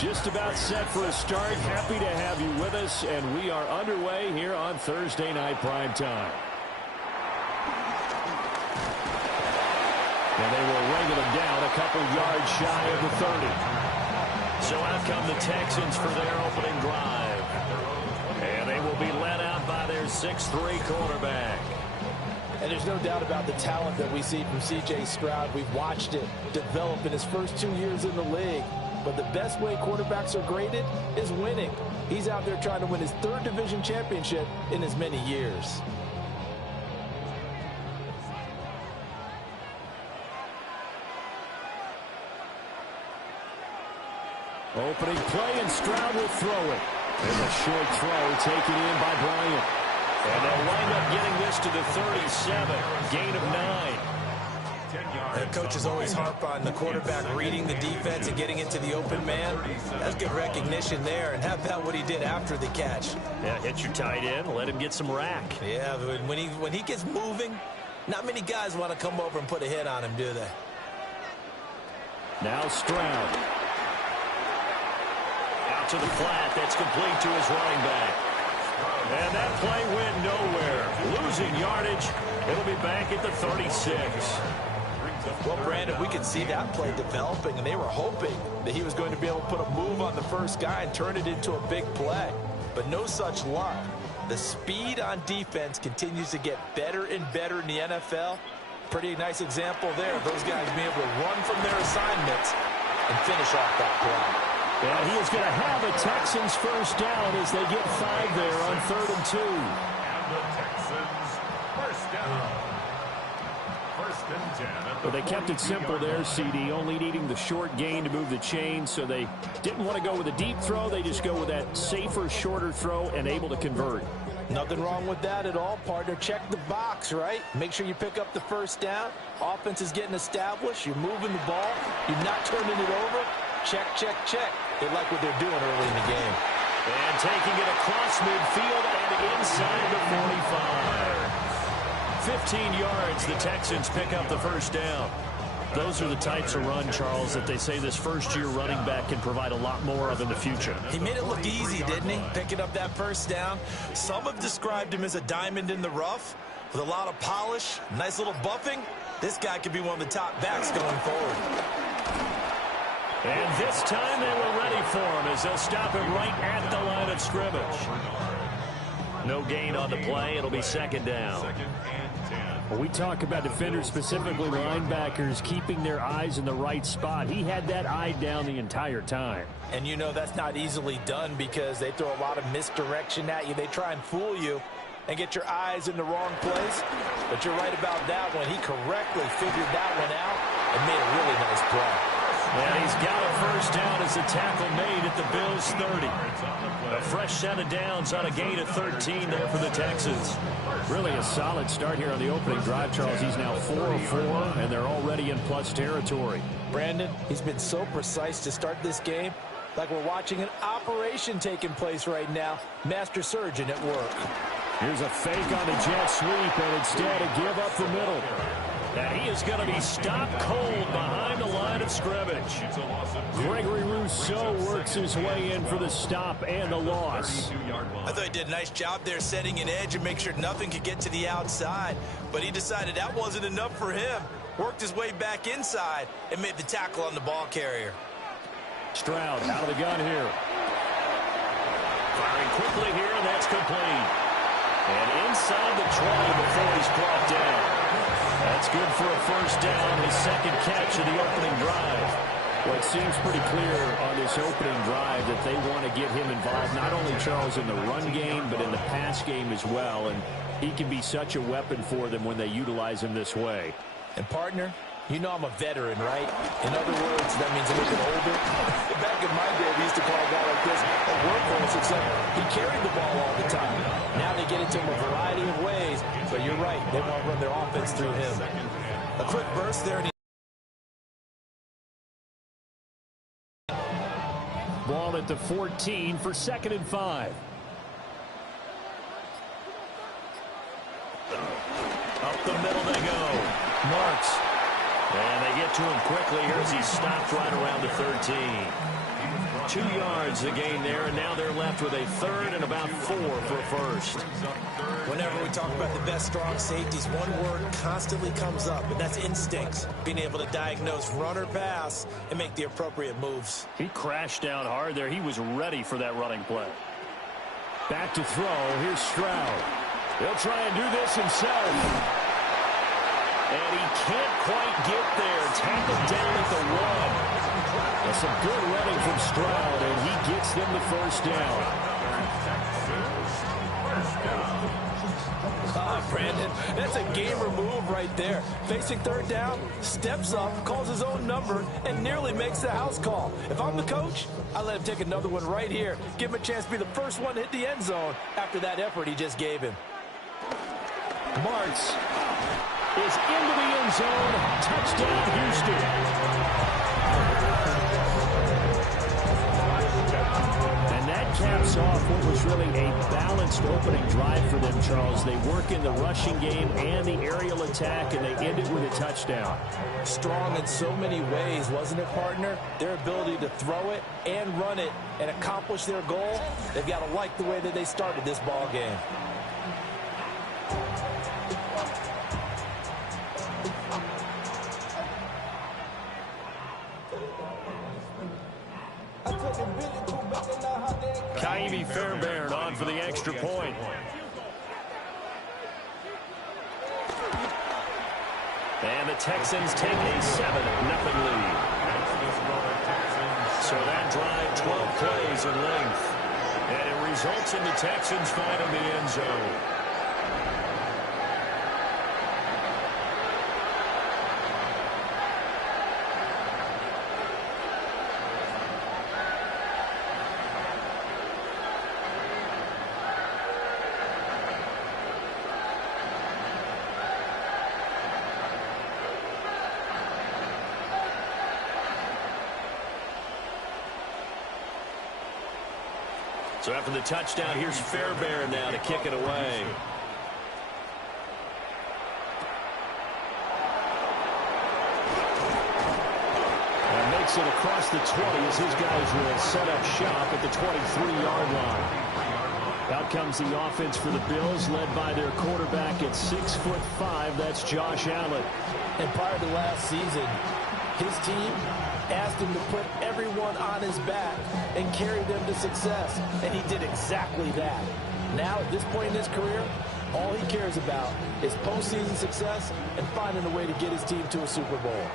Just about set for a start. Happy to have you with us, and we are underway here on Thursday Night Primetime. And they will wrangle them down a couple yards shy of the 30. So out come the Texans for their opening drive. And they will be led out by their 6'3" quarterback. And there's no doubt about the talent that we see from C.J. Stroud. We've watched it develop in his first 2 years in the league. But the best way quarterbacks are graded is winning. He's out there trying to win his 3rd division championship in as many years. Opening play, and Stroud will throw it. And a short throw taken in by Bryant. And they'll wind up getting this to the 37. Gain of 9. The coaches always harp on the quarterback reading the defense and getting into the open man. That's good recognition there. And how about what he did after the catch? Yeah, hit your tight end, let him get some rack. Yeah, but when he gets moving, not many guys want to come over and put a hit on him, do they? Now Stroud. Out to the flat. That's complete to his running back. And that play went nowhere. Losing yardage. It'll be back at the 36. Well, Brandon, we could see that play developing, and they were hoping that he was going to be able to put a move on the first guy and turn it into a big play. But no such luck. The speed on defense continues to get better and better in the NFL. Pretty nice example there of those guys being able to run from their assignments and finish off that play. And he is going to have a Texans first down as they get 5 there on 3rd and 2. And the Texans first down. First and 10. But they kept it simple there, CD, only needing the short gain to move the chain, so they didn't want to go with a deep throw. They just go with that safer, shorter throw and able to convert. Nothing wrong with that at all, partner. Check the box, right? Make sure you pick up the first down. Offense is getting established. You're moving the ball. You're not turning it over. Check, check, check. They like what they're doing early in the game. And taking it across midfield and inside the 45. 15 yards, the Texans pick up the first down. Those are the types of run, Charles, that they say this first-year running back can provide a lot more of in the future. He made it look easy, didn't he? Picking up that first down. Some have described him as a diamond in the rough with a lot of polish, nice little buffing. This guy could be one of the top backs going forward. And this time they were ready for him as they'll stop him right at the line of scrimmage. No gain on the play. It'll be second down. When we talk about defenders, specifically linebackers, keeping their eyes in the right spot, he had that eye down the entire time. And you know that's not easily done because they throw a lot of misdirection at you. They try and fool you and get your eyes in the wrong place. But you're right about that one. He correctly figured that one out and made a really nice play. And he's got a first down as the tackle made at the Bills' 30. A fresh set of downs on a gain of 13 there for the Texans. Really a solid start here on the opening drive, Charles. He's now 4 of 4, and they're already in plus territory. Brandon, he's been so precise to start this game, like we're watching an operation taking place right now. Master surgeon at work. Here's a fake on the jet sweep, and instead a give up the middle. And he is going to be stopped cold behind the line of scrimmage. Gregory Rousseau works his way in for the stop and the loss. I thought he did a nice job there setting an edge and make sure nothing could get to the outside. But he decided that wasn't enough for him. Worked his way back inside and made the tackle on the ball carrier. Stroud out of the gun here. Firing quickly here, and that's complete. And inside the 20 before he's brought down. That's good for a first down, his second catch of the opening drive. Well, it seems pretty clear on this opening drive that they want to get him involved, not only, Charles, in the run game, but in the pass game as well. And he can be such a weapon for them when they utilize him this way. And, partner, you know I'm a veteran, right? In other words, that means a little bit older. Back in my day, we used to call a guy like this a workhorse, except he carried the ball all the time. Now they get into him a variety of ways. But you're right, they want to run their offense through him. A quick burst there. Ball at the 14 for 2nd and 5. Up the middle they go. Marks. And they get to him quickly here as he's stopped right around the 13. 2 yards the gain there, and now they're left with a third and about 4 for a first. Whenever we talk about the best strong safeties, one word constantly comes up, and that's instincts. Being able to diagnose run or pass and make the appropriate moves. He crashed down hard there. He was ready for that running play. Back to throw. Here's Stroud. He'll try and do this himself. And he can't quite get there. Tackled down at the 1. That's some good running from Stroud, and he gets them the first down. Brandon, that's a gamer move right there. Facing third down, steps up, calls his own number, and nearly makes the house call. If I'm the coach, I let him take another one right here. Give him a chance to be the first one to hit the end zone after that effort he just gave him. Martz is into the end zone. Touchdown, Houston. And that caps off what was really a balanced opening drive for them, Charles. They work in the rushing game and the aerial attack, and they end it with a touchdown. Strong in so many ways, wasn't it, partner? Their ability to throw it and run it and accomplish their goal, they've got to like the way that they started this ball game. Kaimi Fairbairn on for the extra point. And the Texans take a 7-0 lead. So that drive, 12 plays in length. And it results in the Texans finding the end zone. So after the touchdown, here's Fairbairn now to kick it away. And makes it across the 20 as his guys will set up shop at the 23-yard line. Out comes the offense for the Bills, led by their quarterback at 6'5". That's Josh Allen. And prior to last season, his team asked him to put everyone on his back and carry them to success, and he did exactly that. Now, at this point in his career, all he cares about is postseason success and finding a way to get his team to a Super Bowl.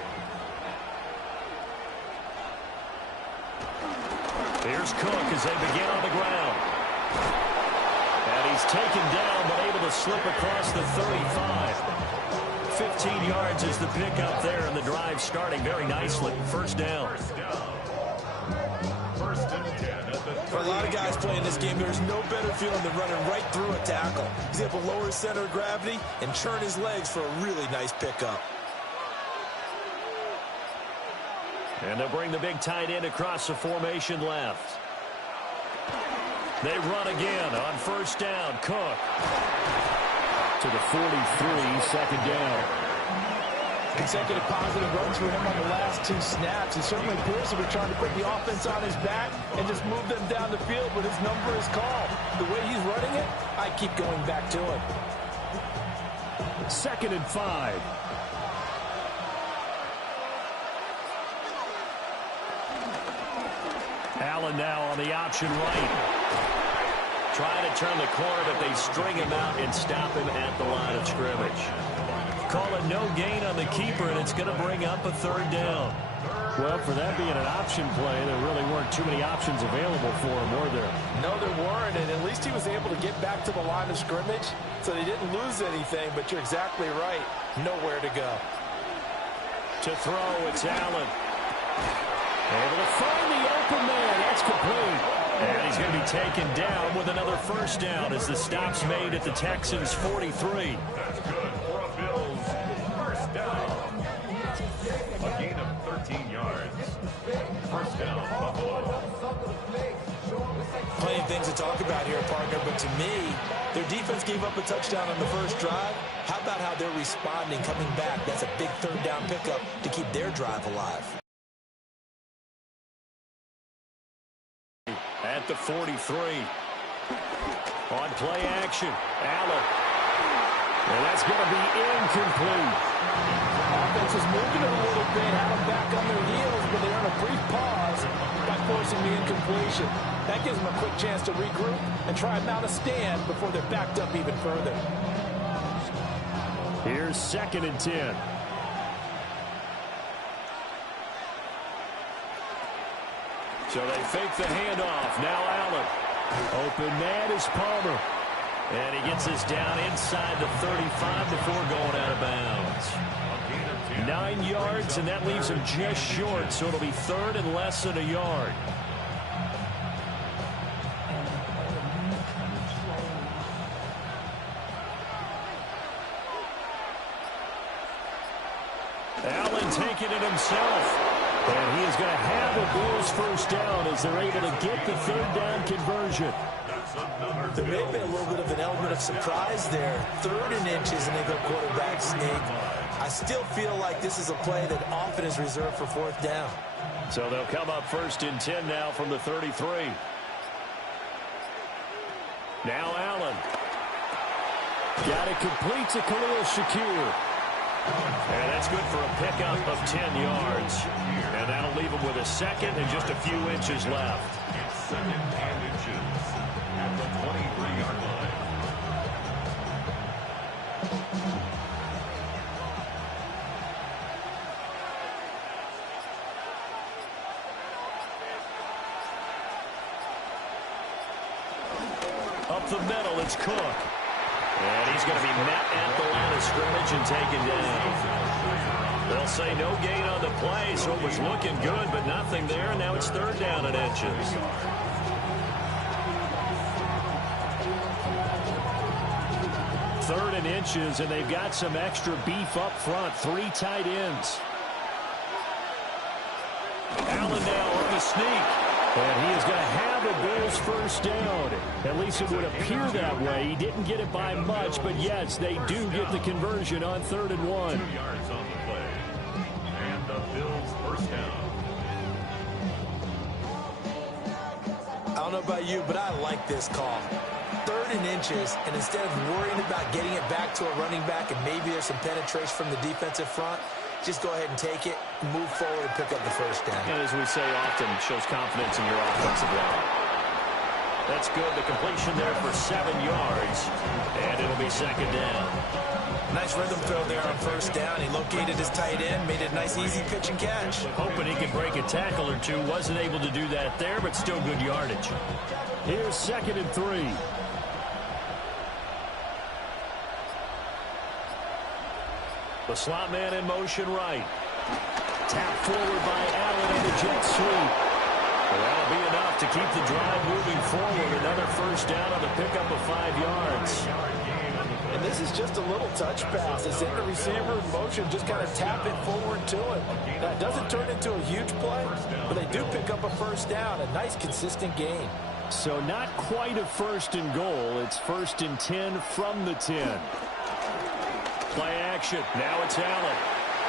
Here's Cook as they begin on the ground. And he's taken down, but able to slip across the 35. 15 yards is the pickup there, and the drive starting very nicely. First down. For a lot of guys playing this game, there's no better feeling than running right through a tackle. He's able to lower his center of gravity and churn his legs for a really nice pickup. And they'll bring the big tight end across the formation left. They run again on first down. Cook to the 43, second down. Consecutive positive runs for him on the last 2 snaps. He certainly appears to be trying to put the offense on his back and just move them down the field, but his number is called. The way he's running it, I keep going back to him. 2nd and 5. Allen now on the option right. Trying to turn the corner, but they string him out and stop him at the line of scrimmage. Call it no gain on the keeper, and it's going to bring up a third down. Well, for that being an option play, there really weren't too many options available for him, were there? No, there weren't, and at least he was able to get back to the line of scrimmage, so they didn't lose anything, but you're exactly right. Nowhere to go. To throw, it's Allen. Able to find the open man. That's complete. And he's going to be taken down with another first down as the stop's made at the Texans' 43. That's good for a Bills first down. A gain of 13 yards. First down, Buffalo. Plenty of things to talk about here, partner, but to me, their defense gave up a touchdown on the first drive. How about how they're responding, coming back? That's a big third down pickup to keep their drive alive. At the 43. On play action, Allen. And that's going to be incomplete. Offense is moving it a little bit, have them back on their heels, but they're on a brief pause by forcing the incompletion. That gives them a quick chance to regroup and try and mount a stand before they're backed up even further. Here's 2nd and 10. So they fake the handoff. Now Allen. Open man is Palmer. And he gets this down inside the 35 before going out of bounds. 9 yards, and that leaves him just short, so it'll be 3rd and less than a yard. Allen taking it himself. And he is going to have a Bills first down as they're able to get the 3rd down conversion. There may have been a little bit of an element of surprise there. 3rd and inches, and they go quarterback sneak. I still feel like this is a play that often is reserved for 4th down. So they'll come up 1st and 10 now from the 33. Now Allen. Got it complete to Khalil Shakir. And that's good for a pickup of 10 yards. And that'll leave him with a 2nd and just a few inches left. It's 2nd and inches at the 23-yard line. Up the middle, it's Cook. And he's going to be met at the line of scrimmage and taken down. They'll say no gain on the play, so it was looking good, but nothing there, and now it's 3rd down and inches. Third and inches, and they've got some extra beef up front. 3 tight ends. Allen now on the sneak. And he is going to have a Bills first down. At least it would appear that way. He didn't get it by much, but yes, they do get the conversion on 3rd and 1. 2 yards on the play. And the Bills first down. I don't know about you, but I like this call. 3rd and inches, and instead of worrying about getting it back to a running back and maybe there's some penetration from the defensive front, just go ahead and take it, move forward, and pick up the first down. And as we say often, it shows confidence in your offensive line. That's good. The completion there for 7 yards, and it'll be 2nd down. Nice rhythm throw there on 1st down. He located his tight end, made it a nice, easy pitch and catch. Hoping he could break a tackle or two. Wasn't able to do that there, but still good yardage. Here's 2nd and 3. The slot man in motion right. Tap forward by Allen on the jet sweep. Well, that'll be enough to keep the drive moving forward. Another first down on the pickup of 5 yards. And this is just a little touch pass. It's in the receiver in motion. Just kind of tap it forward to it. Now, it doesn't turn into a huge play, but they do pick up a first down. A nice, consistent gain. So not quite a 1st and goal. It's 1st and 10 from the 10. Play action. Now it's Allen.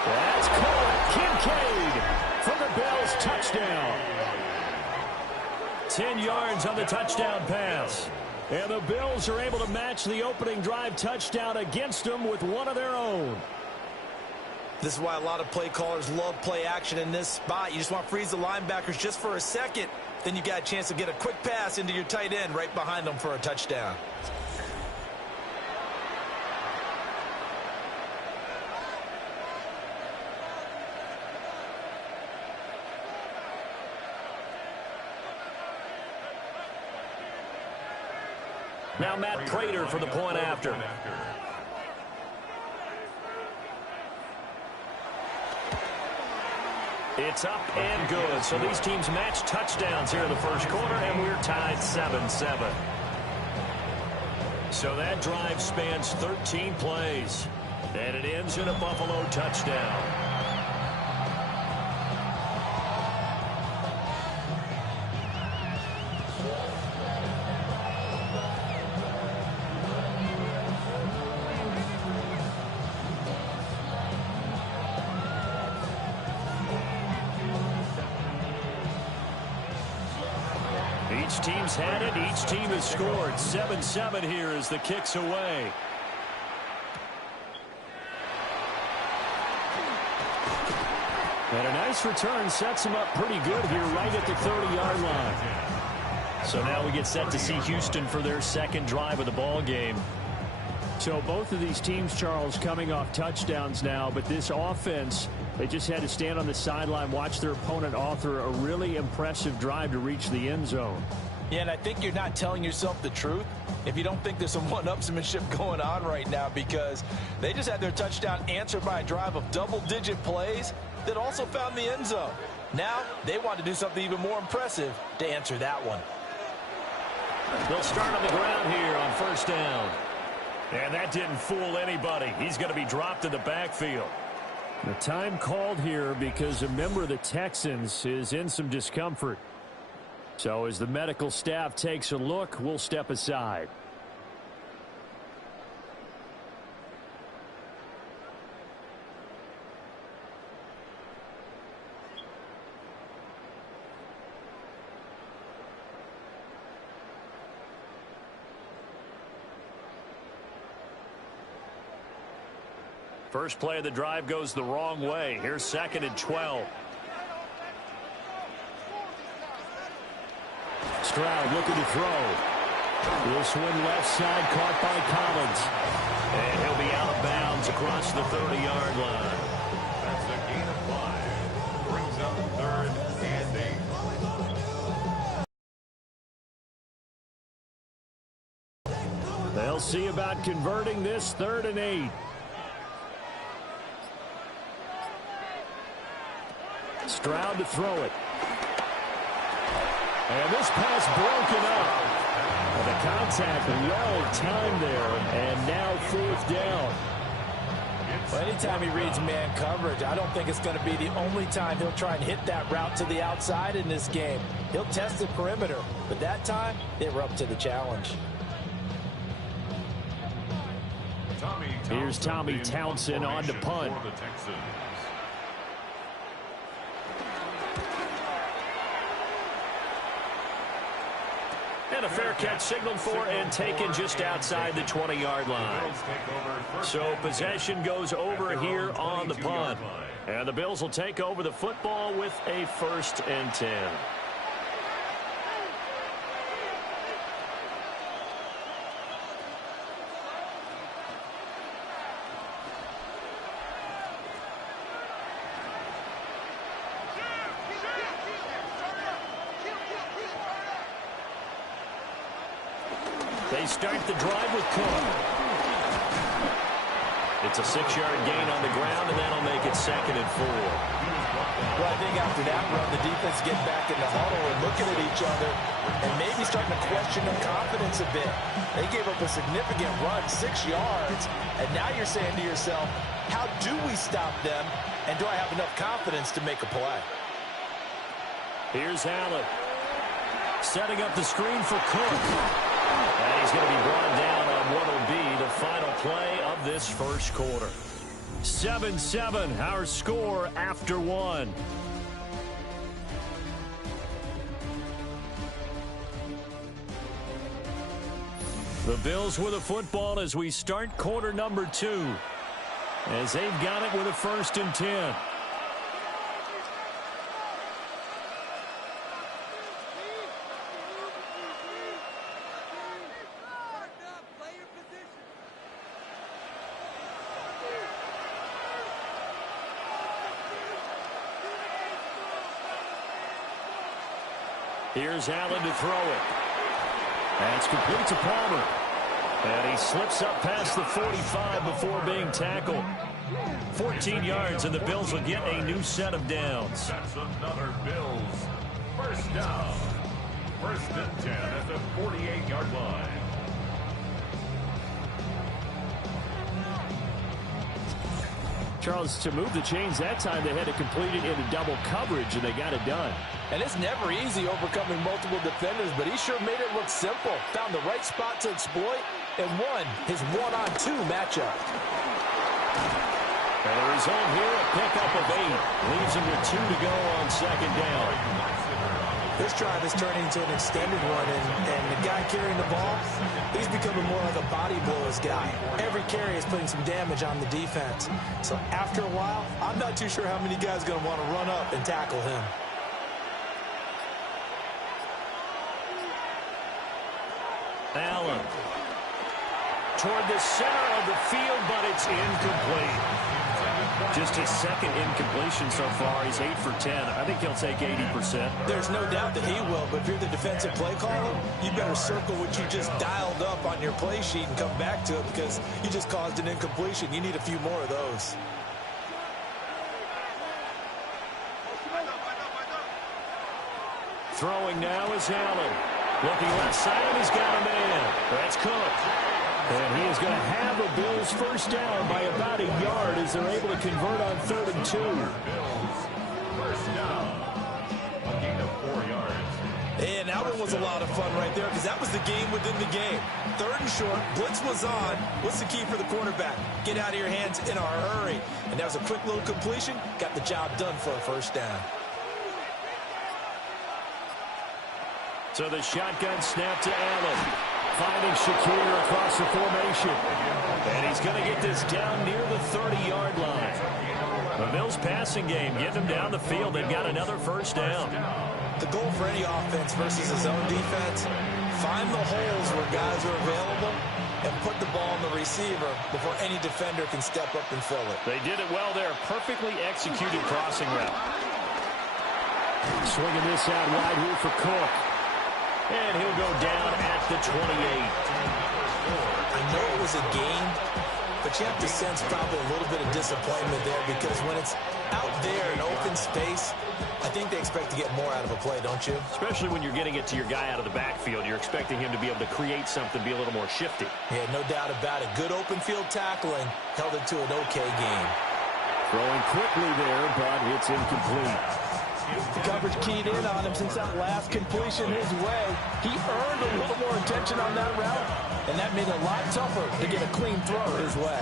That's caught. Kincaid for the Bills touchdown. 10 yards on the touchdown pass. And the Bills are able to match the opening drive touchdown against them with one of their own. This is why a lot of play callers love play action in this spot. You just want to freeze the linebackers just for a second. Then you got a chance to get a quick pass into your tight end right behind them for a touchdown. Now Matt Prater for the point after. It's up and good. So these teams match touchdowns here in the first quarter, and we're tied 7-7. So that drive spans 13 plays, and it ends in a Buffalo touchdown. Each team's had it. Each team has scored. 7-7 here as the kick's away. And a nice return sets him up pretty good here right at the 30-yard line. So now we get set to see Houston for their second drive of the ball game. So both of these teams, Charles, coming off touchdowns now, but this offense, they just had to stand on the sideline, watch their opponent author a really impressive drive to reach the end zone. Yeah, and I think you're not telling yourself the truth if you don't think there's some one-upsmanship going on right now, because they just had their touchdown answered by a drive of double-digit plays that also found the end zone. Now they want to do something even more impressive to answer that one. They'll start on the ground here on first down. And that didn't fool anybody. He's going to be dropped in the backfield. The time called here because a member of the Texans is in some discomfort. So as the medical staff takes a look, we'll step aside. First play of the drive goes the wrong way. Here's 2nd and 12. Stroud looking to throw. This one left side caught by Collins. And he'll be out of bounds across the 30-yard line. That's a gain of 5. Brings up 3rd and 8. They'll see about converting this 3rd and 8. Stroud to throw it. And this pass broken up. And the contact well timed there. And now 4th down. Well, anytime he reads man coverage, I don't think it's going to be the only time he'll try and hit that route to the outside in this game. He'll test the perimeter. But that time, they were up to the challenge. Here's Tommy Townsend on to punt. And a fair catch signaled for and taken just outside the 20-yard line. So possession goes over here on the punt. And the Bills will take over the football with a 1st and 10. They start the drive with Cook. It's a 6-yard gain on the ground, and that'll make it 2nd and 4. Well, I think after that run, the defense get back in the huddle and looking at each other and maybe starting to question their confidence a bit. They gave up a significant run, 6 yards, and now you're saying to yourself, how do we stop them, and do I have enough confidence to make a play? Here's Allen. Setting up the screen for Cook. And he's going to be brought down on what will be the final play of this first quarter. 7-7, our score after 1. The Bills with a football as we start quarter number 2. As they've got it with a 1st and 10. Here's Allen to throw it. That's complete to Palmer. And he slips up past the 45 before being tackled. 14 yards, and the Bills will get a new set of downs. That's another Bills 1st down. 1st and 10 at the 48-yard line. Charles, to move the chains that time, they had to complete it into double coverage, and they got it done. And it's never easy overcoming multiple defenders, but he sure made it look simple. Found the right spot to exploit and won his one-on-2 matchup. And the result here, a pickup of 8. Leaves him with 2 to go on 2nd down. This drive is turning into an extended one, and the guy carrying the ball, he's becoming more like a body blows guy. Every carry is putting some damage on the defense. So after a while, I'm not too sure how many guys are going to want to run up and tackle him. Allen toward the center of the field, but it's incomplete. Just his second incompletion so far. He's 8 for 10. I think he'll take 80%. There's no doubt that he will, but if you're the defensive play caller, you better circle what you just dialed up on your play sheet and come back to it because you just caused an incompletion. You need a few more of those. Throwing now is Allen. Looking left side, and he's got a man. That's Cook. And he is going to have the Bills first down by about a yard as they're able to convert on 3rd and 2. First down. A gain of 4 yards. And that one was a lot of fun right there because that was the game within the game. 3rd and short, blitz was on. What's the key for the quarterback? Get out of your hands in a hurry. And that was a quick little completion. Got the job done for a first down. So the shotgun snap to Allen. Finding Shakir across the formation. And he's going to get this down near the 30-yard line. The Bills passing game getting them down the field. They've got another first down. The goal for any offense versus his own defense, find the holes where guys are available and put the ball on the receiver before any defender can step up and fill it. They did it well there. Perfectly executed crossing route. Swinging this out wide here for Cook. And he'll go down at the 28. I know it was a game, but you have to sense probably a little bit of disappointment there because when it's out there in open space, I think they expect to get more out of a play, don't you? Especially when you're getting it to your guy out of the backfield. You're expecting him to be able to create something, be a little more shifty. Yeah, no doubt about it. Good open field tackling held it to an okay game. Throwing quickly there, but it's incomplete. The coverage keyed in on him since that last completion his way. He earned a little more attention on that route, and that made it a lot tougher to get a clean throw his way.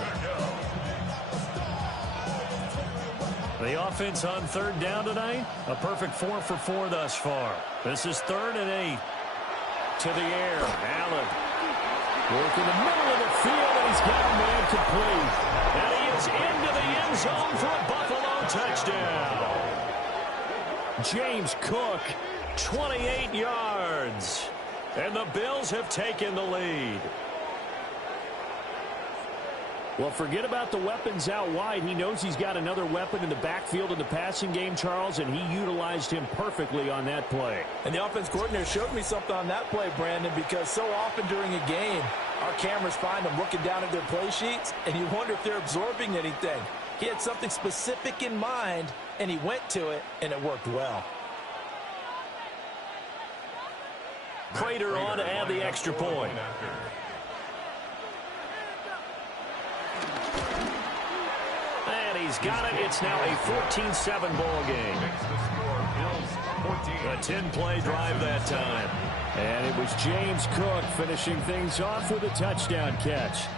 The offense on 3rd down tonight, a perfect 4 for 4 thus far. This is 3rd and 8. To the air, Allen. Work in the middle of the field, and he's got a man complete. And he is into the end zone for a Buffalo touchdown. James Cook, 28 yards. And the Bills have taken the lead. Well, forget about the weapons out wide. He knows he's got another weapon in the backfield in the passing game, Charles, and he utilized him perfectly on that play. And the offense coordinator showed me something on that play, Brandon, because so often during a game, our cameras find them looking down at their play sheets, and you wonder if they're absorbing anything. He had something specific in mind, and he went to it, and it worked well. Prater on to add the extra point. And he's got it. It's now a 14-7 ball game. A 10-play drive that time. And it was James Cook finishing things off with a touchdown catch.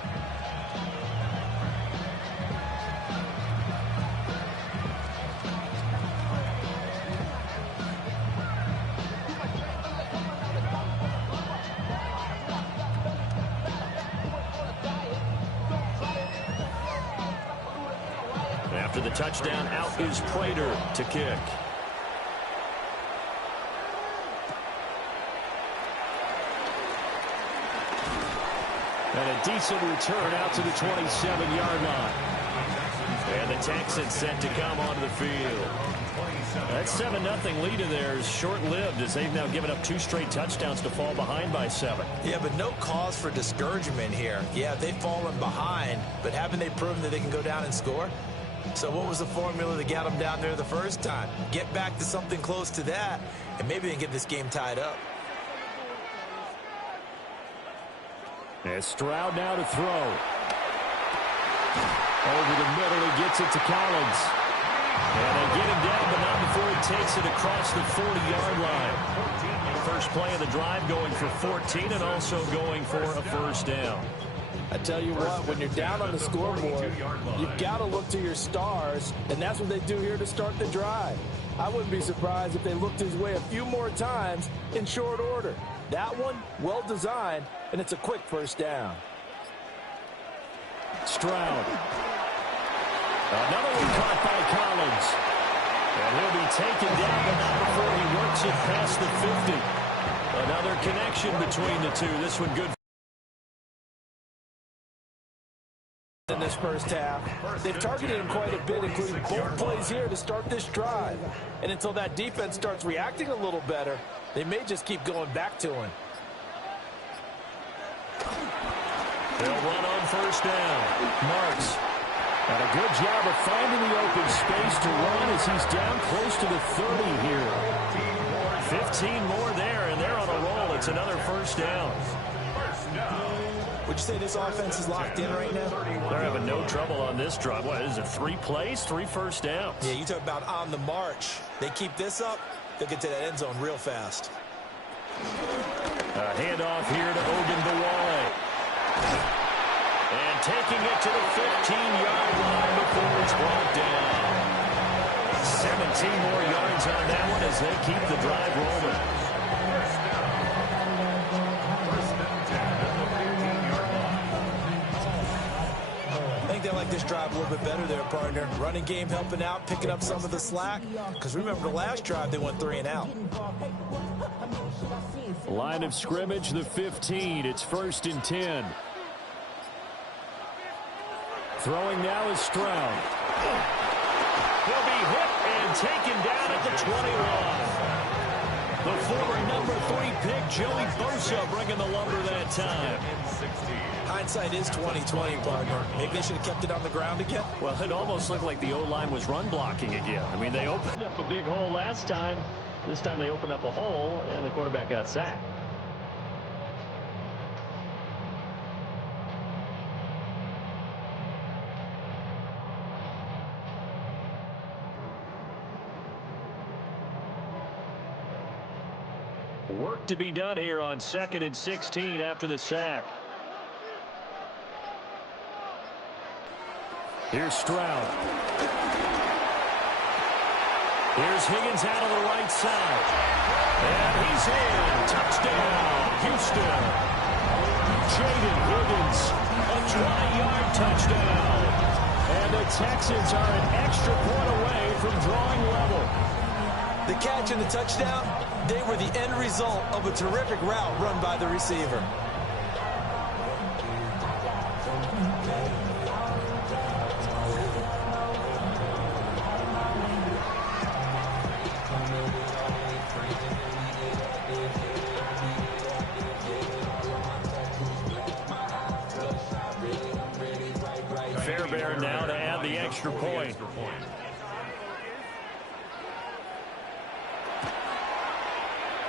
After the touchdown, out is Prater to kick. And a decent return out to the 27-yard line. And the Texans set to come onto the field. That 7-0 lead of theirs is short-lived as they've now given up 2 straight touchdowns to fall behind by 7. Yeah, but no cause for discouragement here. Yeah, they've fallen behind, but haven't they proven that they can go down and score? So what was the formula that got them down there the first time? Get back to something close to that, and maybe they can get this game tied up. As Stroud now to throw. Over the middle, he gets it to Collins. And they get him down, but not before he takes it across the 40-yard line. First play of the drive going for 14 and also going for a first down. I tell you what, when you're down on the scoreboard, you've got to look to your stars, and that's what they do here to start the drive. I wouldn't be surprised if they looked his way a few more times in short order. That one, well designed, and it's a quick first down. Stroud. Another one caught by Collins. And he'll be taken down, but not before he works it past the 50. Another connection between the two. This one good. In this first half, they've targeted him quite a bit, including both plays here to start this drive. And until that defense starts reacting a little better, they may just keep going back to him. They'll run on first down. Marks. And a good job of finding the open space to run as he's down close to the 30 here. 15 more there, and they're on a roll. It's another first down. Would you say this offense is locked in right now? They're having no trouble on this drive. What is it, 3 plays, 3 first downs? Yeah, you talk about on the march. They keep this up, they'll get to that end zone real fast. A handoff here to Ogunbowale. And taking it to the 15-yard line before it's brought down. 17 more yards on that one as they keep the drive rolling. I think they like this drive a little bit better there, partner. Running game helping out, picking up some of the slack. Because remember, the last drive, they went 3 and out. Line of scrimmage, the 15. It's 1st and 10. Throwing now is Stroud. He'll be hit and taken down at the 21. The former number 3 pick, Joey Bosa, bringing the lumber that time. Hindsight is 20/20, partner. Maybe they should have kept it on the ground again. Well, it almost looked like the O-line was run blocking again. I mean, they opened up a big hole last time. This time they opened up a hole, and the quarterback got sacked. Work to be done here on 2nd and 16 after the sack. Here's Stroud. Here's Higgins out of the right side. And he's in. Touchdown, Houston. Jaden Higgins, a 20-yard touchdown. And the Texans are an extra point away from drawing level. The catch and the touchdown, they were the end result of a terrific route run by the receiver. Fairbairn now to add the extra point.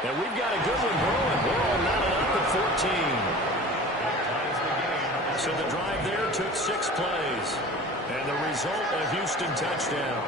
And we've got a good one going. We're all mounted up at 14. So the drive there took 6 plays. And the result, a Houston touchdown.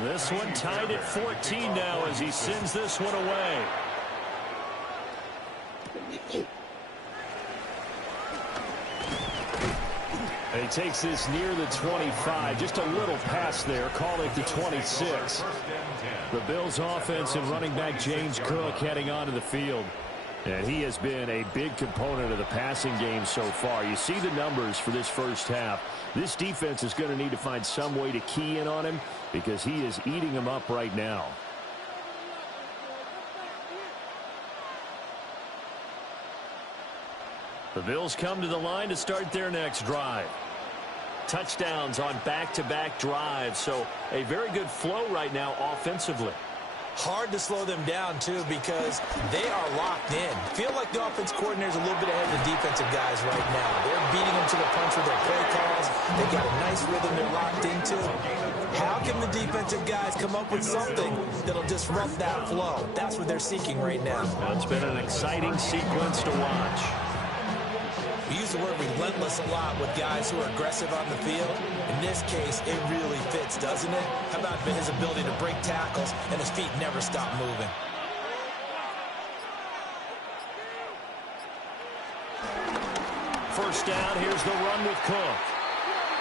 This one tied at 14 now as he sends this one away. He takes this near the 25. Just a little pass there. Call it the 26. The Bills offense and running back James Cook heading onto the field. And he has been a big component of the passing game so far. You see the numbers for this first half. This defense is going to need to find some way to key in on him because he is eating him up right now. The Bills come to the line to start their next drive. Touchdowns on back-to-back drives, so a very good flow right now offensively. Hard to slow them down, too, because they are locked in. Feel like the offense coordinator's a little bit ahead of the defensive guys right now. They're beating them to the punch with their play calls. They got a nice rhythm they're locked into. How can the defensive guys come up with something that'll disrupt that flow? That's what they're seeking right now. It's been an exciting sequence to watch. We use the word relentless a lot with guys who are aggressive on the field. In this case, it really fits, doesn't it? How about his ability to break tackles and his feet never stop moving? First down, here's the run with Cook.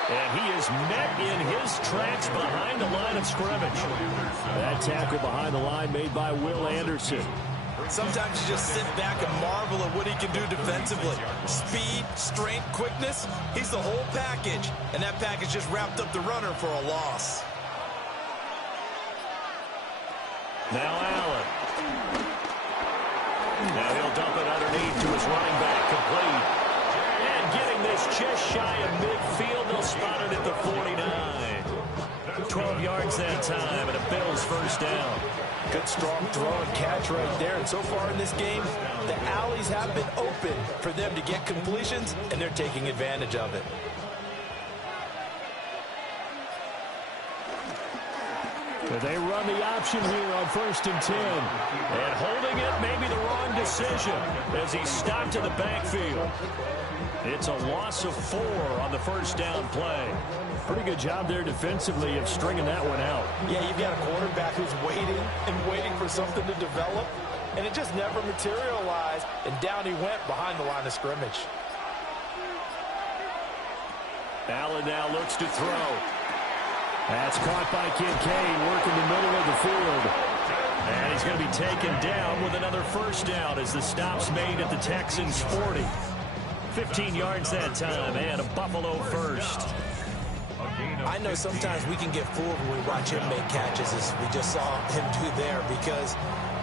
And he is met in his tracks behind the line of scrimmage. That tackle behind the line made by Will Anderson. Sometimes you just sit back and marvel at what he can do defensively. Speed, strength, quickness, he's the whole package. And that package just wrapped up the runner for a loss. Now Allen. Now he'll dump it underneath to his running back, complete. And getting this just shy of midfield, they'll spot it at the 49. 12 yards that time, and a Bills first down. Good, strong throw and catch right there. And so far in this game, the alleys have been open for them to get completions, and they're taking advantage of it. They run the option here on 1st and 10. And holding it may be the wrong decision as he's stopped in the backfield. It's a loss of 4 on the first down play. Pretty good job there defensively of stringing that one out. Yeah, you've got a quarterback who's waiting and waiting for something to develop, and it just never materialized, and down he went behind the line of scrimmage. Allen now looks to throw. That's caught by Kincaid, working the middle of the field. And he's going to be taken down with another first down as the stop's made at the Texans' 40. 15 yards that time, and a Buffalo first. I know sometimes we can get fooled when we watch him make catches, as we just saw him do there, because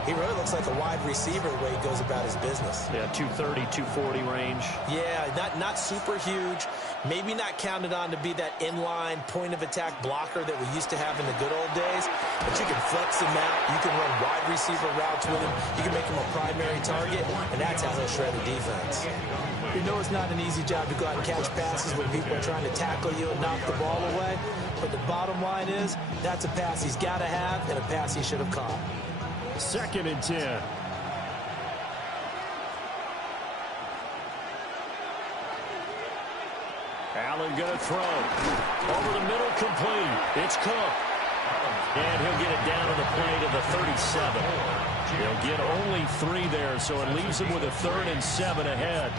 he really looks like a wide receiver the way he goes about his business. Yeah, 230, 240 range. Yeah, not super huge. Maybe not counted on to be that inline point-of-attack blocker that we used to have in the good old days. But you can flex him out. You can run wide receiver routes with him. You can make him a primary target, and that's how he'll shred a defense. You know it's not an easy job to go out and catch passes when people are trying to tackle you and knock the ball away. But the bottom line is, that's a pass he's got to have and a pass he should have caught. 2nd and 10. Allen going to throw. Over the middle, complete. It's Cook. And he'll get it down to the play to the 37. He'll get only 3 there, so it leaves him with a 3rd and 7 ahead.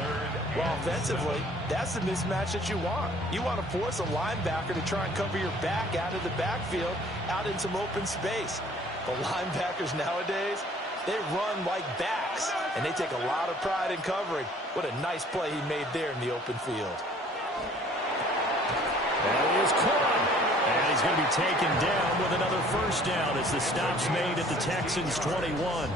Well, offensively, that's the mismatch that you want. You want to force a linebacker to try and cover your back out of the backfield, out in some open space. The linebackers nowadays, they run like backs, and they take a lot of pride in covering. What a nice play he made there in the open field. That is caught. And he's going to be taken down with another first down as the stop's made at the Texans' 21.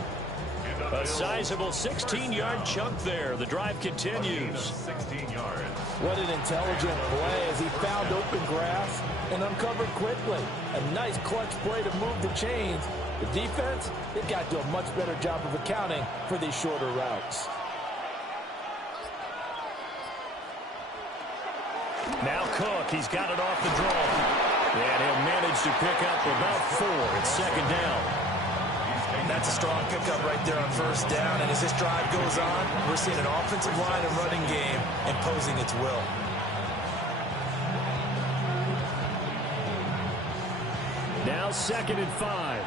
A sizable 16-yard chunk there. The drive continues. 16 yards. What an intelligent play as he found open grass and uncovered quickly. A nice clutch play to move the chains. The defense, they've got to do a much better job of accounting for these shorter routes. Now Cook, he's got it off the draw. And he'll manage to pick up about 4. It's 2nd down. That's a strong pickup right there on first down. And as this drive goes on, we're seeing an offensive line and running game imposing its will. Now 2nd and 5.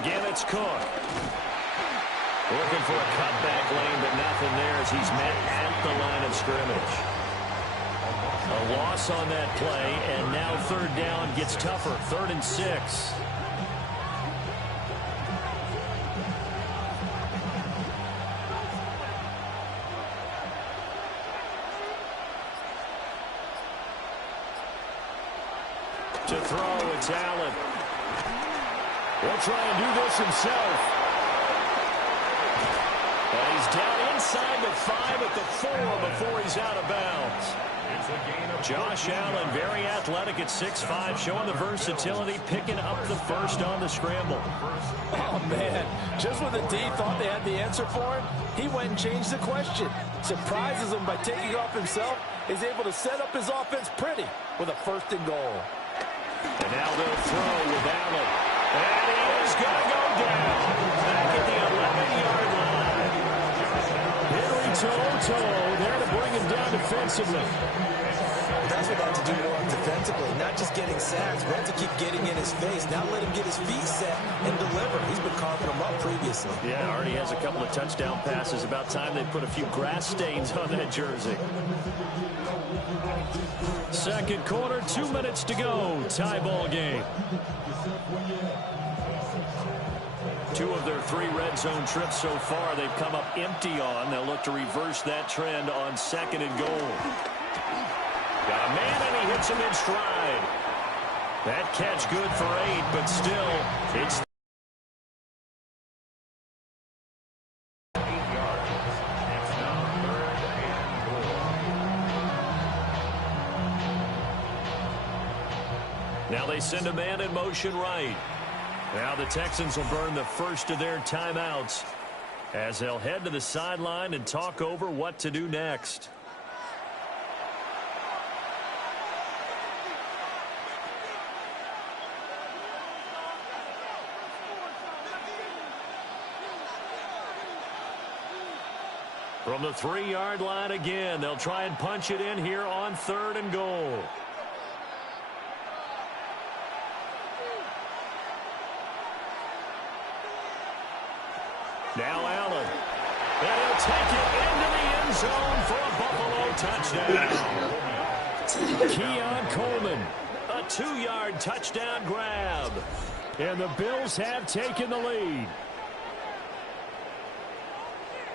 Again, it's Cook. Looking for a cutback lane, but nothing there as he's met at the line of scrimmage. A loss on that play, and now 3rd down gets tougher. 3rd and 6. To throw, it's Allen. He'll try and do this himself. And he's down inside the 5 at the 4 before he's out of bounds. It's a gain of Josh Allen, very athletic at 6'5", showing the versatility, picking up the first on the scramble. Oh, man. Just when the D thought they had the answer for him, he went and changed the question. Surprises him by taking off himself. He's able to set up his offense pretty with a 1st and goal. And now they'll throw with Allen. And he is going to go down. Back at the 11-yard line. Henry toe there to bring him down defensively. That's what they have to do more defensively, not just getting sacks, but have to keep getting in his face. Now let him get his feet set and deliver. He's been carving them up previously. Yeah, already has a couple of touchdown passes. About time they put a few grass stains on that jersey. Second quarter, 2 minutes to go. Tie ball game. 2 of their 3 red zone trips so far they've come up empty on. They'll look to reverse that trend on 2nd and goal. Got a man, and he hits him in stride. That catch good for 8, but still, it's 8 yards. It's now 3rd and 4. now they send a man in motion right. Now the Texans will burn the first of their timeouts as they'll head to the sideline and talk over what to do next. From the 3-yard line again, they'll try and punch it in here on 3rd and goal. Now Allen. And he'll take it into the end zone for a Buffalo touchdown. Keon Coleman, a 2-yard touchdown grab. And the Bills have taken the lead.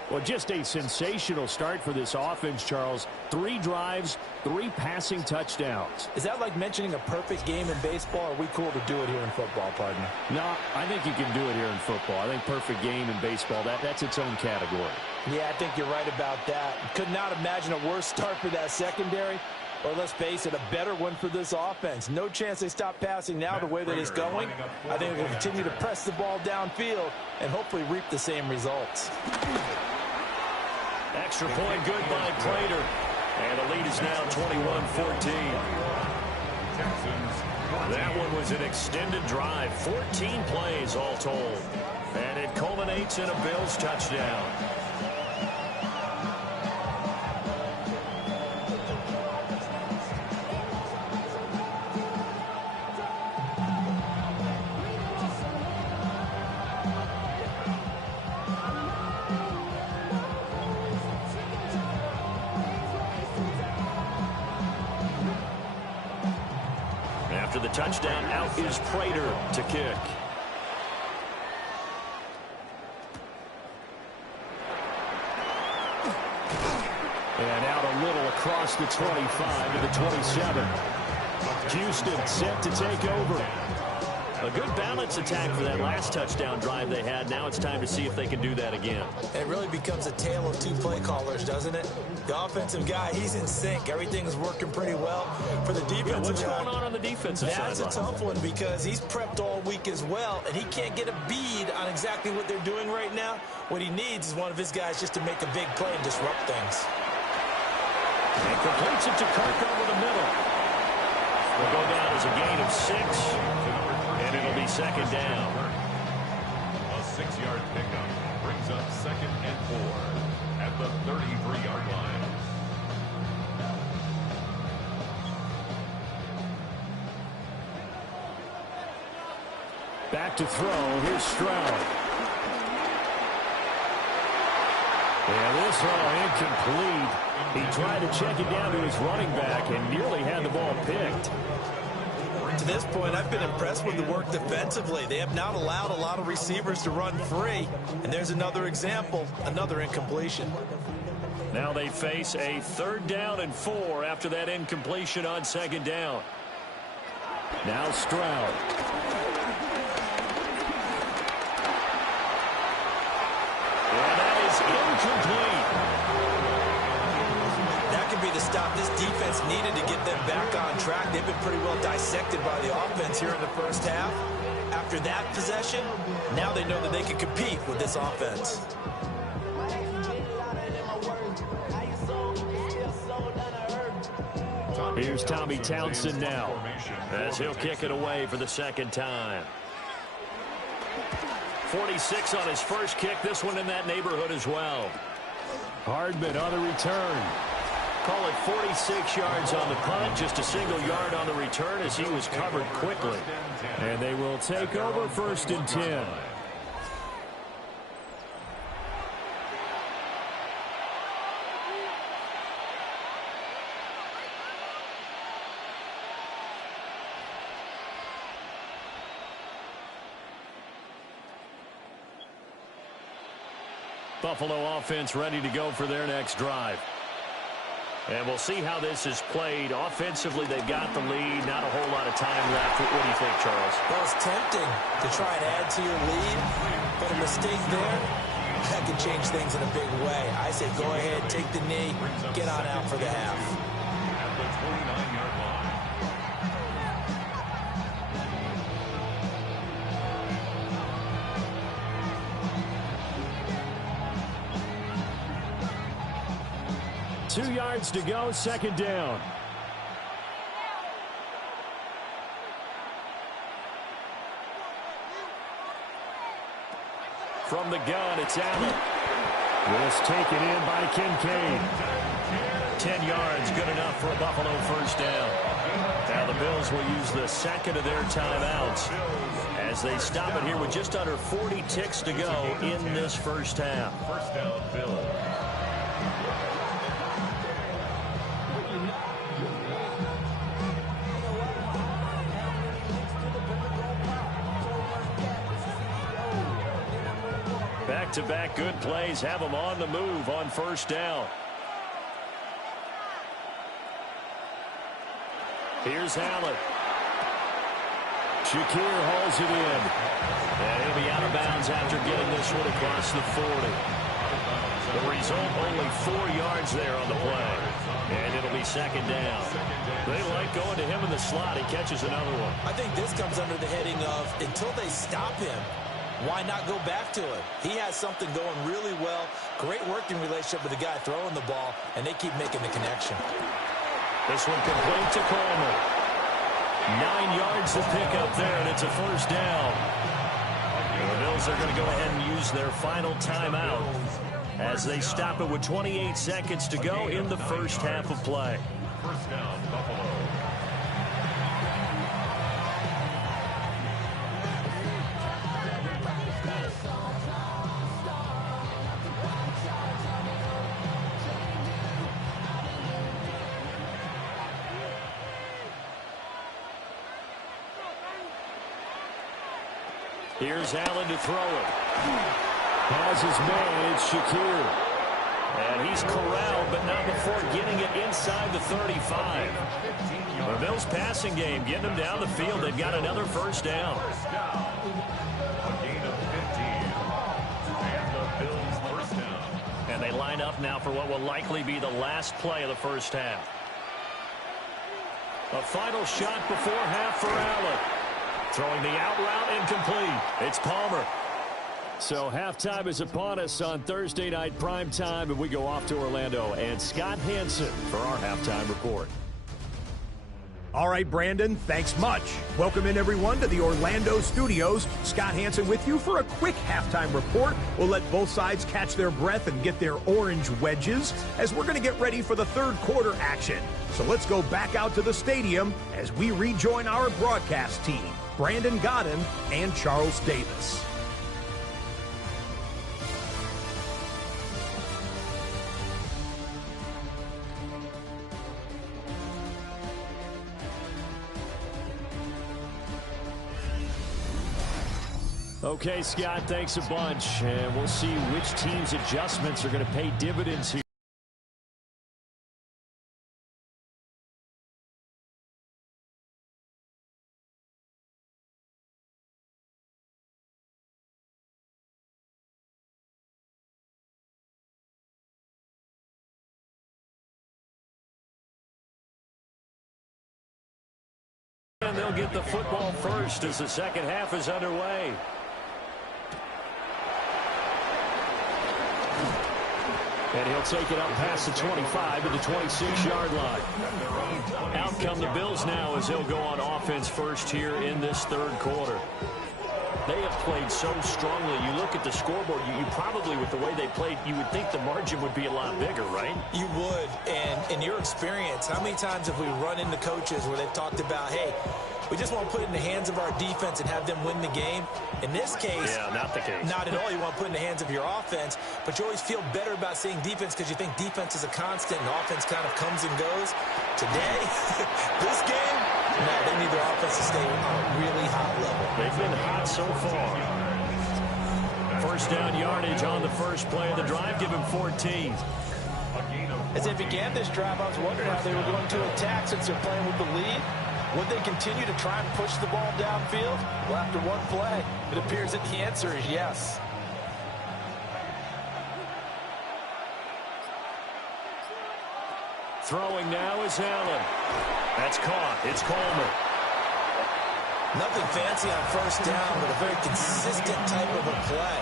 Well, just a sensational start for this offense, Charles. 3 drives, 3 passing touchdowns. Is that like mentioning a perfect game in baseball? Or are we cool to do it here in football, partner? No, I think you can do it here in football. I think perfect game in baseball, that's its own category. Yeah, I think you're right about that. Could not imagine a worse start for that secondary. Or let's face it, a better one for this offense. No chance they stop passing now the way that it's going. I think we'll continue to press the ball downfield and hopefully reap the same results. Extra point good by Prater. And the lead is now 21-14. That one was an extended drive. 14 plays all told. And it culminates in a Bills touchdown. After the touchdown, out is Prater to kick. And out a little across the 25 to the 27. Houston set to take over. A good balance attack for that last touchdown drive they had. Now it's time to see if they can do that again. It really becomes a tale of 2 play callers, doesn't it? The offensive guy, he's in sync. Everything's working pretty well. For the defensive what's guy, going on the defensive side? that's a tough one because he's prepped all week as well, and he can't get a bead on exactly what they're doing right now. What he needs is one of his guys just to make a big play and disrupt things. And completes it to Kirk over the middle. Will go down as a gain of 6. And it'll be 2nd down. A 6-yard pickup brings up 2nd and 4 at the 33-yard line. Back to throw. Here's Stroud. And this throw incomplete. He tried to check it down to his running back and nearly had the ball picked. To this point, I've been impressed with the work defensively. They have not allowed a lot of receivers to run free. And there's another example, another incompletion. Now they face a 3rd down and 4 after that incompletion on 2nd down. Now Stroud. And that is incomplete. That could be the stop. This defense needed to get them back on track. They've been pretty well dissected by the offense here in the first half. After that possession, now they know that they can compete with this offense. Here's Tommy Townsend now, as he'll kick it away for the second time. 46 on his first kick. This one in that neighborhood as well. Hardman on the return. Call it 46 yards on the punt, just a single yard on the return as he was covered quickly. And they will take over 1st and 10. Buffalo offense ready to go for their next drive. And we'll see how this is played. Offensively, they've got the lead. Not a whole lot of time left. What do you think, Charles? Well, it's tempting to try and add to your lead, but a mistake there, that could change things in a big way. I say go ahead, take the knee, get on out for the half. At the 29-yard line. 2 yards to go, second down. From the gun, it's Allen. This taken in by Kincaid. 10 yards, good enough for a Buffalo first down. Now the Bills will use the second of their timeouts as they stop it here with just under 40 ticks to go in this first half. First down, Bills. Back-to-back good plays have them on the move on first down. Here's Allen. Shakir hauls it in. And he'll be out of bounds after getting this one across the 40. The result, only 4 yards there on the play. And it'll be second down. They like going to him in the slot. He catches another one. I think this comes under the heading of until they stop him, why not go back to it? He has something going really well. Great working relationship with the guy throwing the ball, and they keep making the connection. This one complete to Coleman. 9 yards to pick up there, and it's a first down. And the Bills are going to go ahead and use their final timeout as they stop it with 28 seconds to go in the first half of play. First down, Buffalo. Here's Allen to throw it. Has his man, it's Shakir. And he's corralled, but not before getting it inside the 35. The Bills passing game, getting them down the field. They've got another first down. First down. A gain of 15. And the Bills first down. And they line up now for what will likely be the last play of the first half. A final shot before half for Allen. Throwing the out route incomplete. It's Palmer. So halftime is upon us on Thursday night prime time, and we go off to Orlando and Scott Hansen for our halftime report. All right, Brandon, thanks much. Welcome in, everyone, to the Orlando studios. Scott Hansen with you for a quick halftime report. We'll let both sides catch their breath and get their orange wedges as we're going to get ready for the third quarter action. So let's go back out to the stadium as we rejoin our broadcast team, Brandon Godden and Charles Davis. Okay, Scott, thanks a bunch. And we'll see which team's adjustments are going to pay dividends here. and they'll get the football first as the second half is underway. And he'll take it up past the 25 to the 26-yard line. Out come the Bills now as they'll go on offense first here in this third quarter. They have played so strongly. You look at the scoreboard, you probably, with the way they played, you would think the margin would be a lot bigger, right? You would. And in your experience, how many times have we run into coaches where they've talked about, hey, we just want to put it in the hands of our defense and have them win the game? In this case, yeah, not the case. Not at all. You want to put it in the hands of your offense, but you always feel better about seeing defense because you think defense is a constant and offense kind of comes and goes. Today, this game, no, they need their offense to stay on a really high level. They've been hot so far. First down yardage on the first play of the drive. Give him 14. As they began this drive, I was wondering how they were going to attack since they're playing with the lead. Would they continue to try and push the ball downfield? Well, after one play, it appears that the answer is yes. Throwing now is Allen. That's caught. It's Coleman. Nothing fancy on first down, but a very consistent type of a play.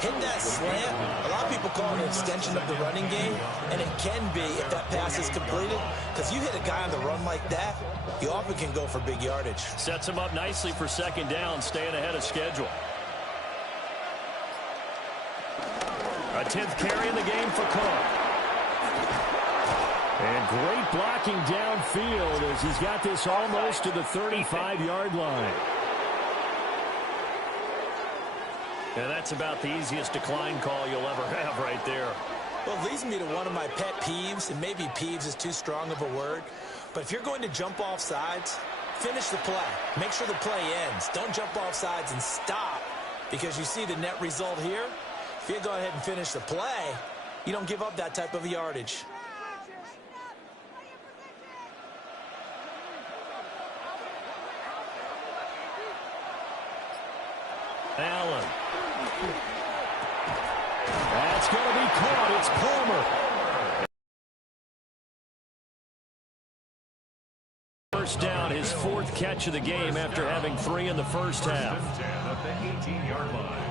Hit that slant. A lot of people call it an extension of the running game, and it can be if that pass is completed, because you hit a guy on the run like that, you often can go for big yardage. Sets him up nicely for second down, staying ahead of schedule. A 10th carry in the game for Cook. And great blocking downfield as he's got this almost to the 35-yard line. And that's about the easiest decline call you'll ever have right there. Well, it leads me to one of my pet peeves, and maybe peeves is too strong of a word, but if you're going to jump off sides, finish the play. Make sure the play ends. Don't jump off sides and stop, because you see the net result here. If you go ahead and finish the play, you don't give up that type of yardage. Allen. That's going to be caught. It's Palmer. First down, his fourth catch of the game after having 3 in the first half.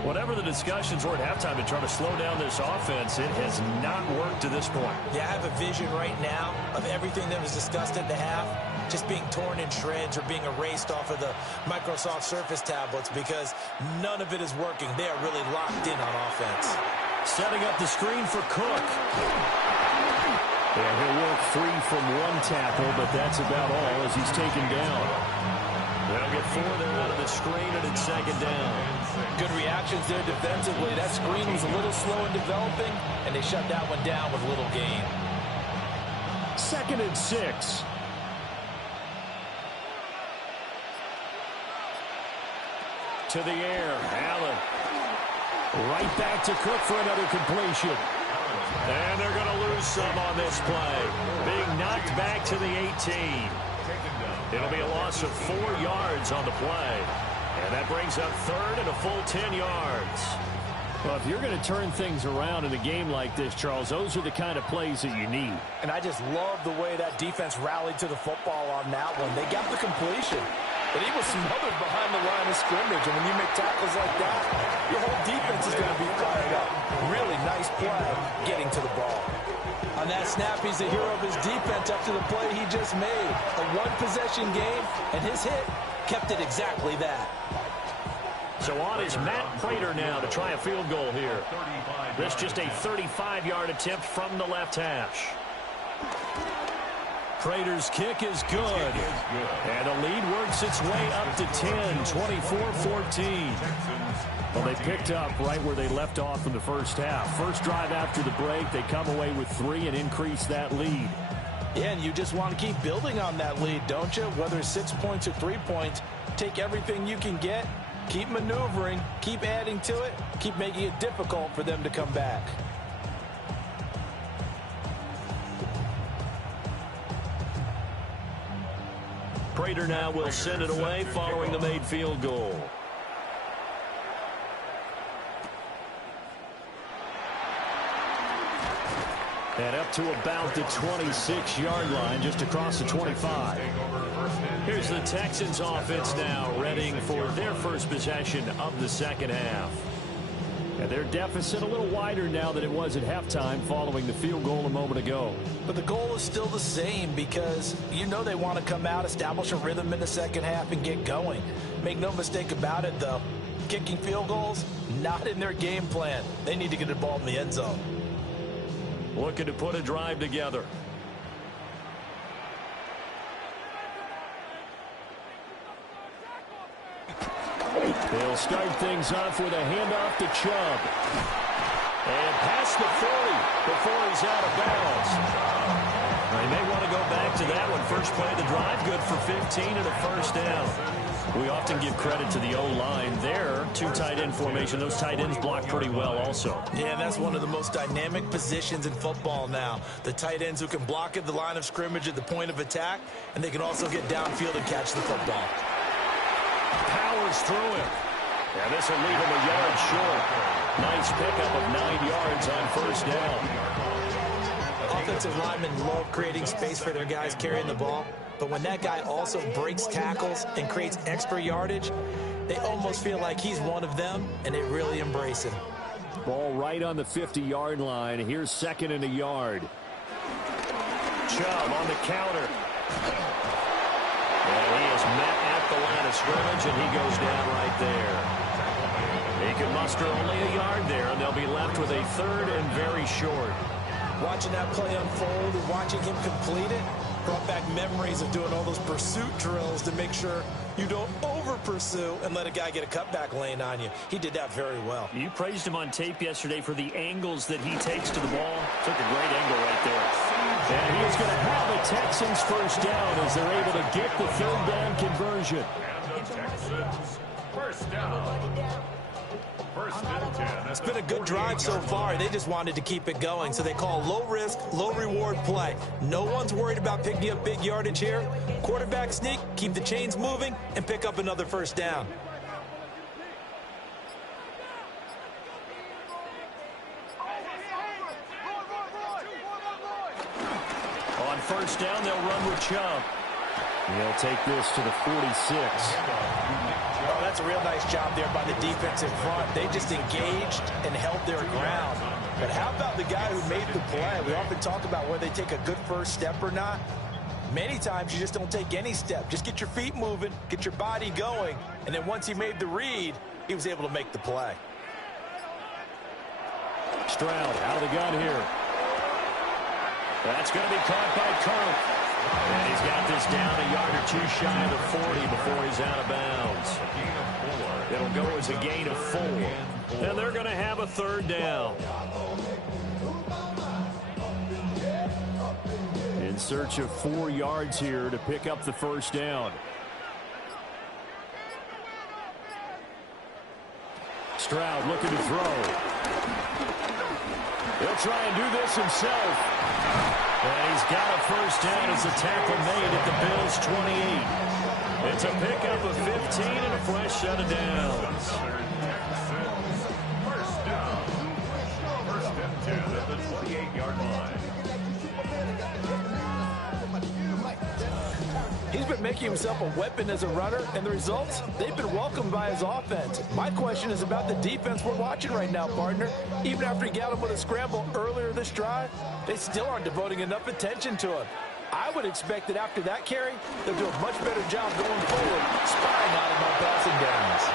Whatever the discussions were at halftime to try to slow down this offense, it has not worked to this point. Yeah, I have a vision right now of everything that was discussed at the half just being torn in shreds or being erased off of the Microsoft Surface tablets because none of it is working. They are really locked in on offense. Setting up the screen for Cook. And he'll work free from one tackle, but that's about all as he's taken down. They'll get 4 there out of the screen, and it's second down. Good reactions there defensively. That screen was a little slow in developing, and they shut that one down with little gain. 2nd and 6. To the air, Allen. Right back to Cook for another completion. And they're going to lose some on this play. Being knocked back to the 18. It'll be a loss of 4 yards on the play. And that brings up 3rd and a full 10 yards. Well, if you're going to turn things around in a game like this, Charles, those are the kind of plays that you need. And I just love the way that defense rallied to the football on that one. They got the completion, but he was smothered behind the line of scrimmage. And when you make tackles like that, your whole defense is going to be fired up. Really nice play getting to the ball. On that snap, he's the hero of his defense after the play he just made. A one-possession game, and his hit kept it exactly that. So on is Matt Prater now to try a field goal here. This just a 35-yard attempt from the left hash. Prater's kick is good. And the lead works its way up to 10, 24-14. Well, they picked up right where they left off in the first half. First drive after the break, they come away with 3 and increase that lead. Yeah, and you just want to keep building on that lead, don't you? Whether it's 6 points or 3 points, take everything you can get, keep maneuvering, keep adding to it, keep making it difficult for them to come back. Prater now will send it away following the made field goal. And up to about the 26-yard line, just across the 25. Here's the Texans offense now, readying for their first possession of the second half. And their deficit a little wider now than it was at halftime following the field goal a moment ago. But the goal is still the same because you know they want to come out, establish a rhythm in the second half, and get going. Make no mistake about it, though. Kicking field goals, not in their game plan. They need to get the ball in the end zone. Looking to put a drive together. They'll start things off with a handoff to Chubb. And past the 40 before he's out of bounds. They may want to go back to that one. First play of the drive, good for 15 and a first down. We often give credit to the O-line there. Two tight end formation. Those tight ends block pretty well also. Yeah, that's one of the most dynamic positions in football now. The tight ends who can block at the line of scrimmage at the point of attack, and they can also get downfield and catch the football. Powers through him. And this will leave him a yard short. Nice pickup of 9 yards on first down. Offensive linemen love creating space for their guys carrying the ball. But when that guy also breaks tackles and creates extra yardage, they almost feel like he's one of them, and they really embrace him. Ball right on the 50-yard line. Here's second and a yard. Chubb on the counter. And he is met at the line of scrimmage, and he goes down right there. He can muster only a yard there, and they'll be left with a third and very short. Watching that play unfold and watching him complete it brought back memories of doing all those pursuit drills to make sure you don't over-pursue and let a guy get a cutback lane on you. He did that very well. You praised him on tape yesterday for the angles that he takes to the ball. Took a great angle right there. And he is going to have a Texans first down as they're able to get the third down conversion. And the Texans first down. First and 10. It's been a good drive so far. They just wanted to keep it going, so they call low-risk, low-reward play. No one's worried about picking up big yardage here. Quarterback sneak, keep the chains moving, and pick up another first down. On first down, they'll run with Chubb. He'll take this to the 46. Oh, that's a real nice job there by the defense in front. They just engaged and held their ground. But how about the guy who made the play? We often talk about whether they take a good first step or not. Many times you just don't take any step. Just get your feet moving, get your body going, and then once he made the read, he was able to make the play. Stroud out of the gun here. That's going to be caught by Kirk. And he's got this down a yard or two shy of the 40 before he's out of bounds. It'll go as a gain of 4. And they're going to have a third down. In search of 4 yards here to pick up the first down. Stroud looking to throw. He'll try and do this himself. And he's got a first down as a tackle made at the Bills' 28. It's a pickup of 15 and a fresh set of downs. First down. First and 10 at the 28-yard line. He's been making himself a weapon as a runner, and the results, they've been welcomed by his offense. My question is about the defense we're watching right now, partner. Even after he got him with a scramble earlier this drive, they still aren't devoting enough attention to him. I would expect that after that carry, they'll do a much better job going forward, spying on him on passing downs.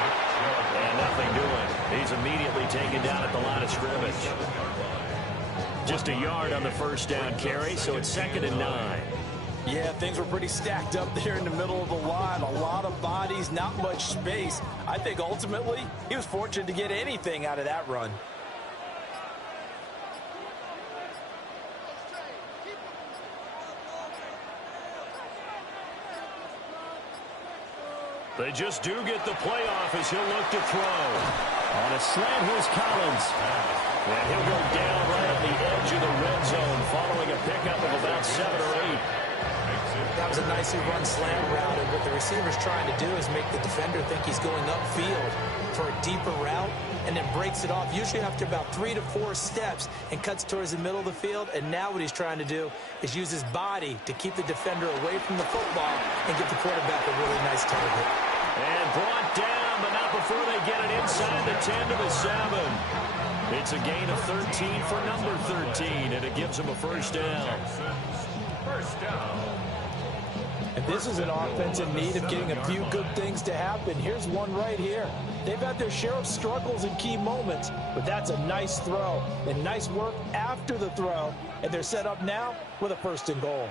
And nothing doing. He's immediately taken down at the line of scrimmage. Just a yard on the first down carry, so it's 2nd and 9. Yeah, things were pretty stacked up there in the middle of the line. A lot of bodies, not much space. I think ultimately he was fortunate to get anything out of that run. They just do get the playoff as he'll look to throw. On a slant, here's Collins. And he'll go down right at the edge of the red zone following a pickup of about 7 or 8. That was a nicely run slant route, and what the receiver's trying to do is make the defender think he's going upfield for a deeper route, and then breaks it off, usually after about 3 to 4 steps, and cuts towards the middle of the field. And now what he's trying to do is use his body to keep the defender away from the football and get the quarterback a really nice target. And brought down, but not before they get it inside the 10 to the 7. It's a gain of 13 for number 13, and it gives him a first down. First down. And this is an offense in need of getting a few good things to happen. Here's one right here. They've had their share of struggles in key moments, but that's a nice throw and nice work after the throw. And they're set up now with a 1st and goal.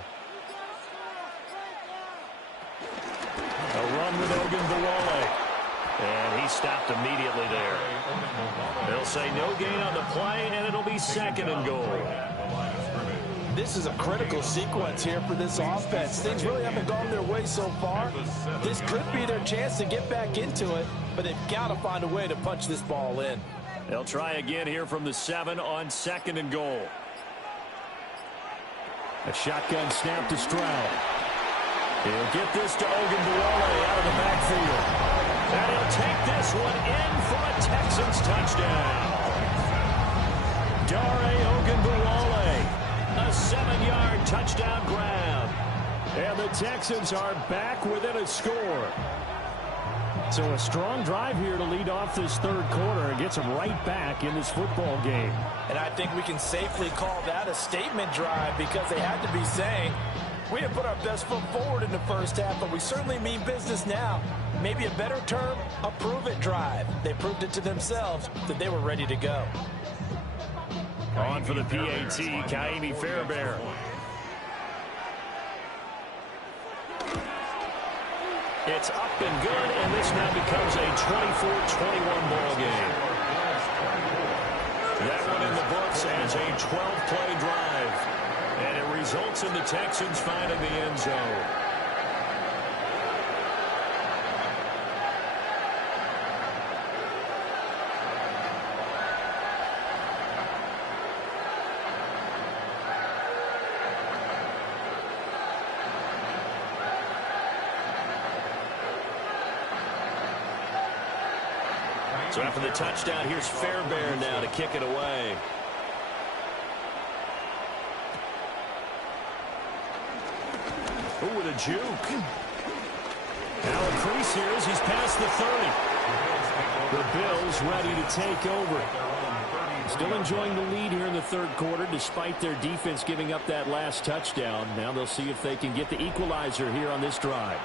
A run with Ogunbowale. And he stopped immediately there. They'll say no gain on the play, and it'll be 2nd and goal. This is a critical sequence here for this offense. Things really haven't gone their way so far. This could be their chance to get back into it, but they've got to find a way to punch this ball in. They'll try again here from the 7 on 2nd and goal. A shotgun snap to Stroud. He'll get this to Ogunbowale out of the backfield. And he'll take this one in for a Texans touchdown. Dare Ogunbowale, a 7-yard touchdown grab. And the Texans are back within a score. So a strong drive here to lead off this 3rd quarter and gets them right back in this football game. And I think we can safely call that a statement drive because they had to be saying, we have put our best foot forward in the 1st half, but we certainly mean business now. Maybe a better term, a prove-it drive. They proved it to themselves that they were ready to go. On for the PAT, Kaimi Fairbairn. It's up and good, and this now becomes a 24-21 ball game. That one in the books as a 12-play drive. And it results in the Texans finding the end zone. So after the touchdown, here's Fairbairn now to kick it away. Oh, with a juke. Now a crease here as he's past the 30. The Bills ready to take over. Still enjoying the lead here in the 3rd quarter despite their defense giving up that last touchdown. Now they'll see if they can get the equalizer here on this drive.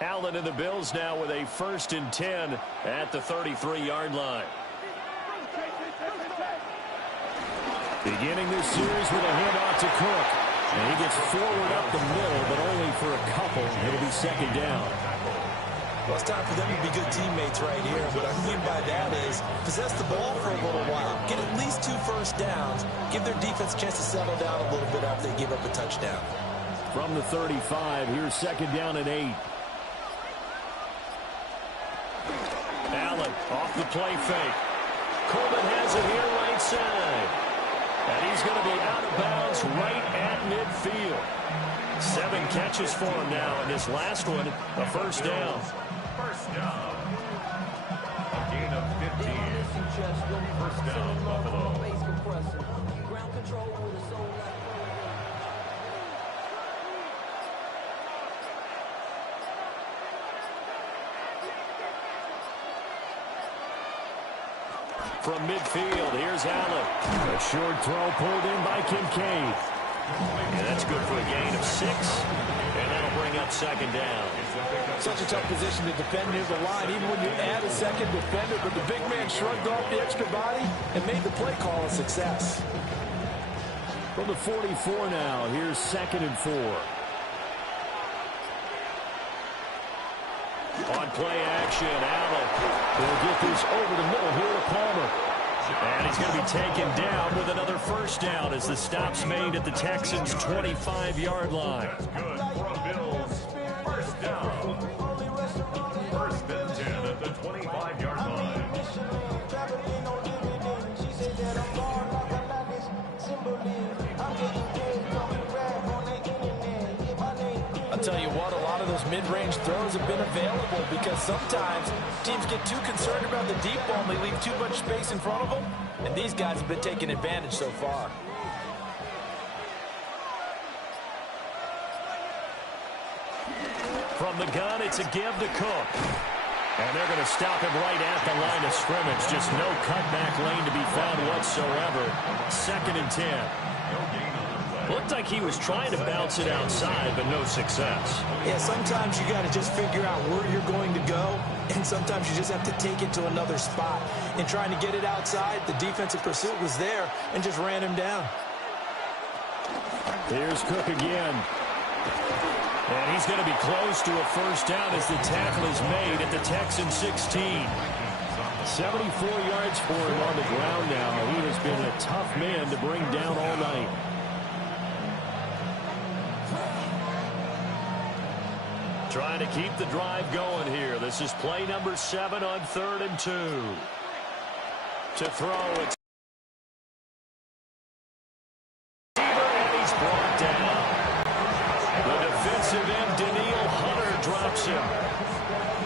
Allen and the Bills now with a 1st and 10 at the 33-yard line. Beginning this series with a handoff to Cook. And he gets forward up the middle, but only for a couple. It'll be 2nd down. Well, it's time for them to be good teammates right here. What I mean by that is possess the ball for a little while. Get at least 2 first downs. Give their defense a chance to settle down a little bit after they give up a touchdown. From the 35, here's 2nd down and 8. Allen off the play fake. Coleman has it here right side. And he's going to be out of bounds right at midfield. 7 catches for him now, and this last one, a 1st down. First down. A gain of 15. First down, Buffalo. Ground control with a soul. From midfield, here's Allen. A short throw pulled in by Kincaid. And that's good for a gain of 6. And that'll bring up 2nd down. Such a tough position to defend near the line, even when you add a 2nd defender. But the big man shrugged off the extra body and made the play call a success. From the 44 now, here's 2nd and 4. On play action, Allen will get this over the middle here to Palmer. And he's going to be taken down with another 1st down as the stop's made at the Texans' 25-yard line. That's good for a Bills. First down. 1st and 10 at the 25-yard line. tell you what, a lot of those mid-range throws have been available because sometimes teams get too concerned about the deep ball and they leave too much space in front of them, and these guys have been taking advantage so far. From the gun, it's a give to Cook. And they're going to stop him right at the line of scrimmage. Just no cutback lane to be found whatsoever. 2nd and 10. Looked like he was trying to bounce it outside, but no success. Yeah, sometimes you got to just figure out where you're going to go, and sometimes you just have to take it to another spot. In trying to get it outside, the defensive pursuit was there and just ran him down. Here's Cook again. And he's going to be close to a first down as the tackle is made at the Texans 16. 74 yards for him on the ground now. He has been a tough man to bring down all night. Trying to keep the drive going here. This is play number 7 on 3rd and 2. To throw, it's and he's brought down. The defensive end, Daniil Hunter, drops him.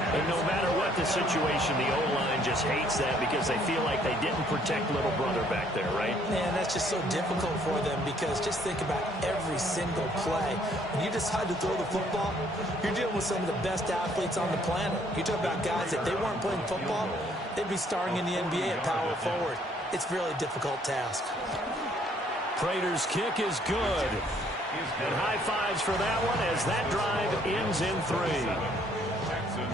And no matter what the situation, the O-line just hates that because they feel like they didn't protect little brother back there, right? Man, that's just so difficult for them because just think about every single play. When you decide to throw the football, you're dealing with some of the best athletes on the planet. You talk about guys, if they weren't playing football, they'd be starring in the NBA at power forward. It's a really difficult task. Prater's kick is good. And high fives for that one as that drive ends in 3.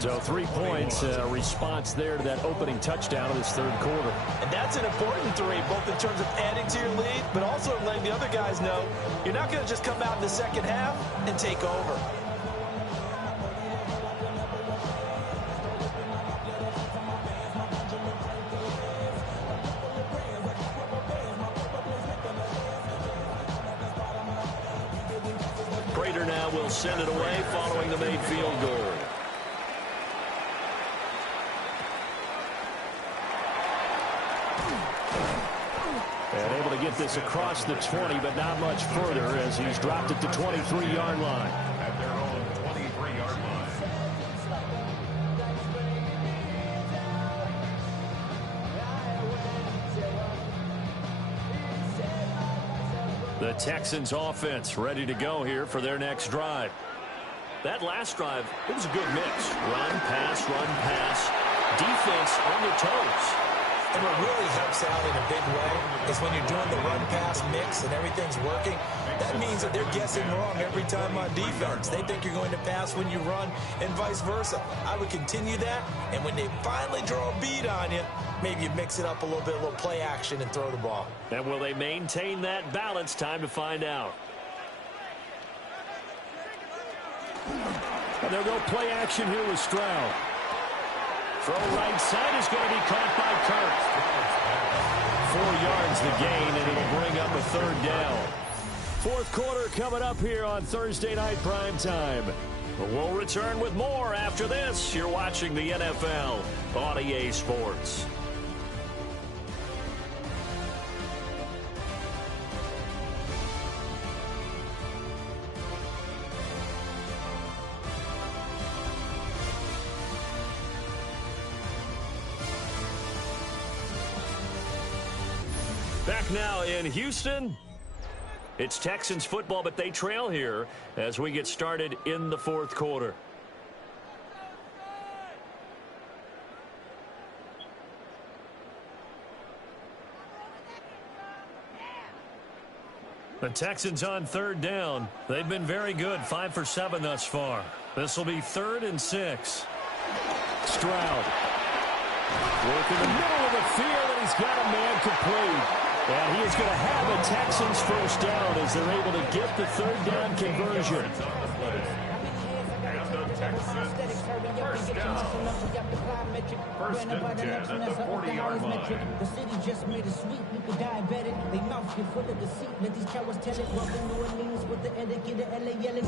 So 3 points, response there to that opening touchdown of this 3rd quarter. And that's an important 3, both in terms of adding to your lead, but also letting the other guys know you're not going to just come out in the second half and take over. Prater now will send it away following the made field goal. And able to get this across the 20, but not much further as he's dropped it to 23-yard line. At their own 23-yard line. The Texans offense ready to go here for their next drive. That last drive, it was a good mix. Run, pass, defense on their toes. And what really helps out in a big way is when you're doing the run-pass mix and everything's working, that means that they're guessing wrong every time on defense. They think you're going to pass when you run and vice versa. I would continue that, and when they finally draw a bead on you, maybe you mix it up a little bit, a little play action, and throw the ball. And will they maintain that balance? Time to find out. And they'll go play action here with Stroud. Throw right side is going to be caught by Kirk. 4 yards the gain, and it'll bring up a 3rd down. 4th quarter coming up here on Thursday Night Prime Time. We'll return with more after this. You're watching the NFL on EA Sports. Back now in Houston. It's Texans football, but they trail here as we get started in the 4th quarter. The Texans on 3rd down. They've been very good, 5 for 7 thus far. This will be 3rd and 6. Stroud. Work in the middle of the field, and he's got a man complete. And he is going to have a Texans first down as they're able to get the 3rd down conversion. And the Texans first down. 1st and 10 at the 40-yard line. The city just made a sweep. People diabetic. They mouth get full of deceit. Let these cowards tell it. Welcome to Orleans with the etiquette of LA yelling.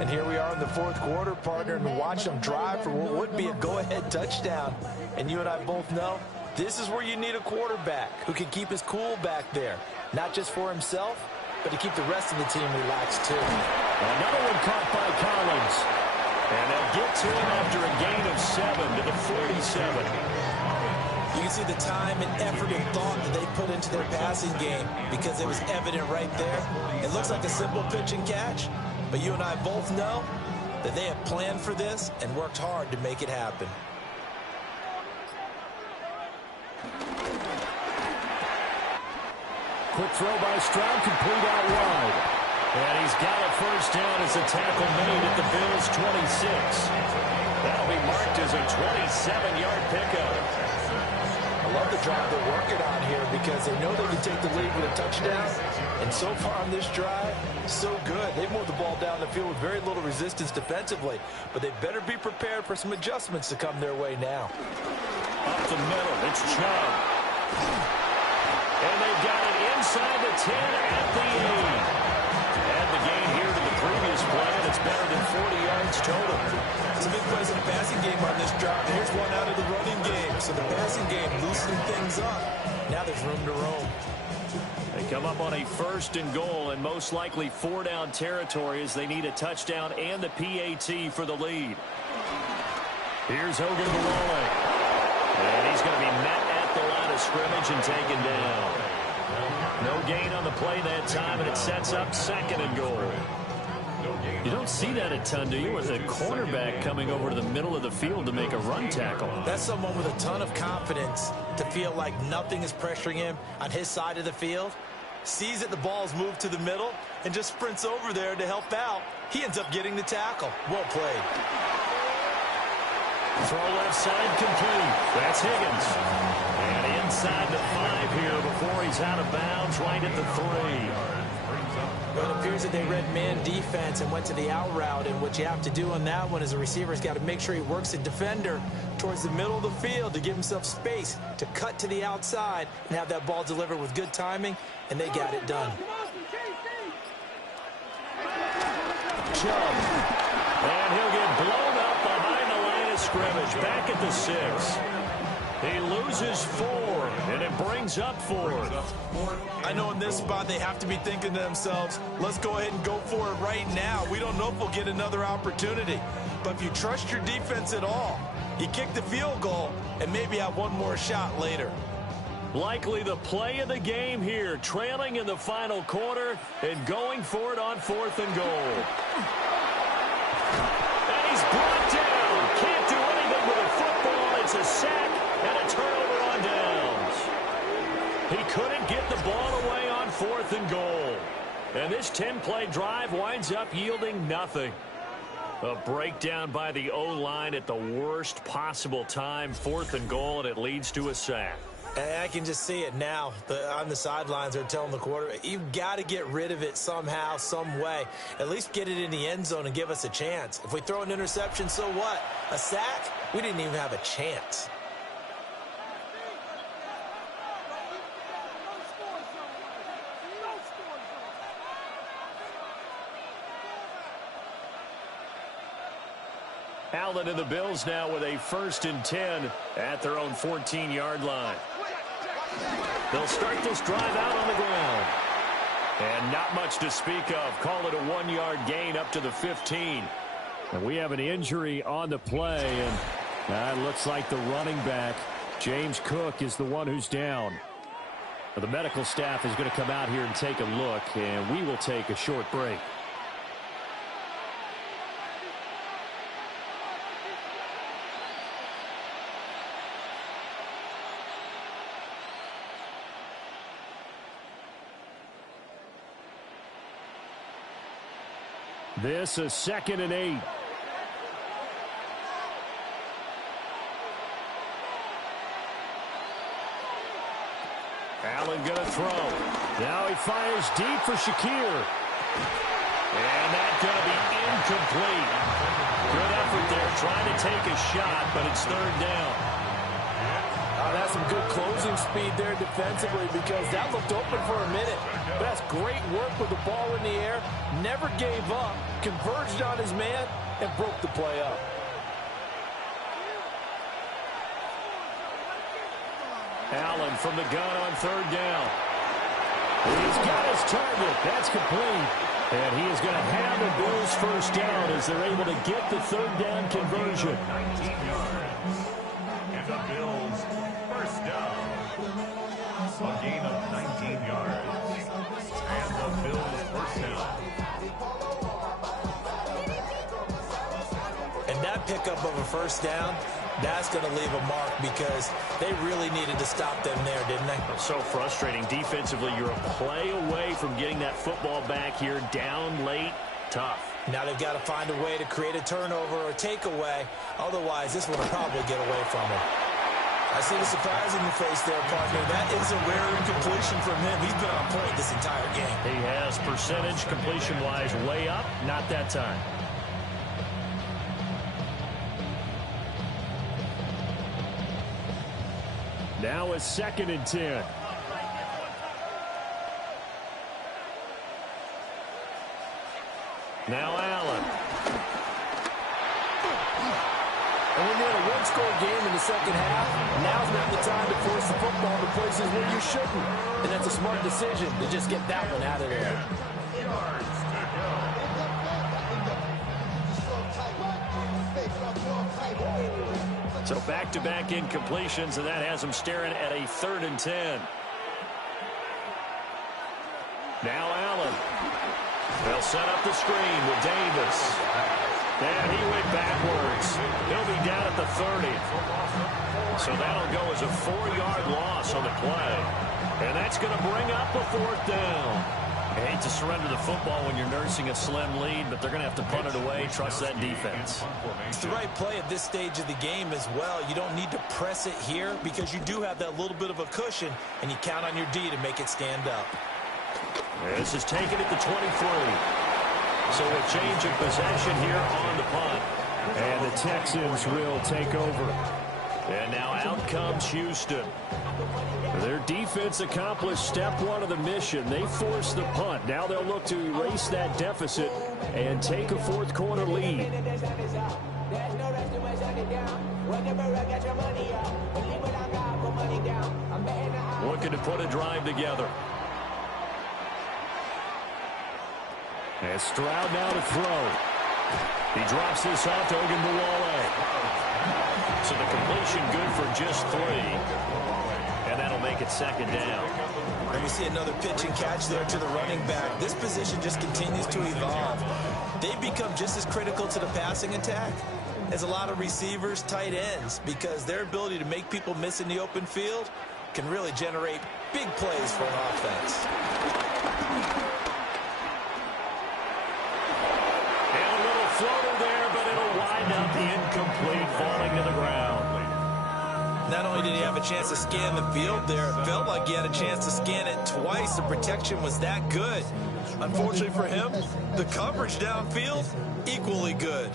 And here we are in the 4th quarter, partner, and watch them drive for what would be a go-ahead touchdown. And you and I both know this is where you need a quarterback who can keep his cool back there, not just for himself, but to keep the rest of the team relaxed too. Another one caught by Collins. And they'll get to him after a gain of 7 to the 47. You can see the time and effort and thought that they put into their passing game because it was evident right there. It looks like a simple pitch and catch, but you and I both know that they have planned for this and worked hard to make it happen. Quick throw by Stroud, complete out wide. And he's got a first down as a tackle made at the Bills' 26. That'll be marked as a 27-yard pickup. I love the drive they're working on here because they know they can take the lead with a touchdown. And so far on this drive, so good. They've moved the ball down the field with very little resistance defensively. But they better be prepared for some adjustments to come their way now. Up the middle, it's Chubb. And they've got it inside the 10 at the 8. Add the gain here to the previous play, and it's better than 40 yards total. Some big plays in the passing game on this drive. Here's one out of the running game. So the passing game loosening things up. Now there's room to roam. They come up on a 1st and goal, and most likely 4-down territory as they need a touchdown and the PAT for the lead. Here's Hogan Bawale. And he's going to be met at the line of scrimmage and taken down. No gain on the play that time, and it sets up 2nd and goal. You don't see that a ton, do you? With a cornerback coming over to the middle of the field to make a run tackle. That's someone with a ton of confidence to feel like nothing is pressuring him on his side of the field. Sees that the ball's moved to the middle and just sprints over there to help out. He ends up getting the tackle. Well played. Throw left side complete. That's Higgins. And inside the 5 here before he's out of bounds, right at the 3. Well, it appears that they read man defense and went to the out route, and what you have to do on that one is a receiver's got to make sure he works the defender towards the middle of the field to give himself space to cut to the outside and have that ball delivered with good timing, and they got it done. Chubb. And he'll get blown up behind the line of scrimmage, back at the 6. He loses 4, and it brings up 4th. I know in this spot they have to be thinking to themselves, let's go ahead and go for it right now. We don't know if we'll get another opportunity. But if you trust your defense at all, you kick the field goal and maybe have one more shot later. Likely the play of the game here, trailing in the final quarter and going for it on 4th and goal. And he's brought down. Can't do anything with a football. It's a sack and a turnover on downs. He couldn't get the ball away on 4th and goal. And this 10-play drive winds up yielding nothing. A breakdown by the O-line at the worst possible time. 4th and goal, and it leads to a sack. And I can just see it now. On the sidelines, they're telling the quarterback, you've got to get rid of it somehow, some way. At least get it in the end zone and give us a chance. If we throw an interception, so what? A sack? We didn't even have a chance. Allen and the Bills now with a 1st and 10 at their own 14-yard line. They'll start this drive out on the ground. And not much to speak of. Call it a 1-yard gain up to the 15. And we have an injury on the play, and it looks like the running back, James Cook, is the one who's down. The medical staff is going to come out here and take a look, and we will take a short break. This is 2nd and 8. Allen going to throw. Now he fires deep for Shakir. And that's going to be incomplete. Good effort there trying to take a shot, but it's 3rd down. That's some good closing speed there defensively because that looked open for a minute. But that's great work with the ball in the air. Never gave up, converged on his man, and broke the play up. Allen from the gun on 3rd down. He's got his target. That's complete. And he is going to have the Bills first down as they're able to get the third down conversion. 19 yards. And the Bills first down. A gain of 19 yards. And the Bills first down. And that pickup of a first down, that's going to leave a mark because they really needed to stop them there, didn't they? So frustrating. Defensively, you're a play away from getting that football back here down late. Tough. Now they've got to find a way to create a turnover or a takeaway. Otherwise, this one will probably get away from them. I see the surprise in your face there, partner. That is a rare incompletion from him. He's been on point this entire game. He has percentage completion-wise way up. Not that time. Now a 2nd and 10. Now Allen. And when you're in a one-score game in the second half, now's not the time to force the football to places where you shouldn't. And that's a smart decision to just get that one out of there. So back-to-back incompletions, and that has them staring at a 3rd and 10. Now Allen. They'll set up the screen with Davis. And he went backwards. He'll be down at the 30. So that'll go as a 4-yard loss on the play. And that's going to bring up a 4th down. I hate to surrender the football when you're nursing a slim lead, but they're going to have to punt it away, trust that defense. It's the right play at this stage of the game as well. You don't need to press it here because you do have that little bit of a cushion, and you count on your D to make it stand up. This is taken at the 23. So a change of possession here on the punt. And the Texans will take over. And now out comes Houston. Their defense accomplished step 1 of the mission. They forced the punt. Now they'll look to erase that deficit and take a 4th quarter lead. Looking to put a drive together. And Stroud now to throw. He drops this off to Ogunbowale. So the completion good for just 3. And that'll make it 2nd down. And we see another pitch and catch there to the running back. This position just continues to evolve. They become just as critical to the passing attack as a lot of receivers, tight ends, because their ability to make people miss in the open field can really generate big plays for an offense. Floater there, but it'll wind up incomplete, falling to the ground. Not only did he have a chance to scan the field there, it felt like he had a chance to scan it twice. The protection was that good. Unfortunately for him, the coverage downfield, equally good.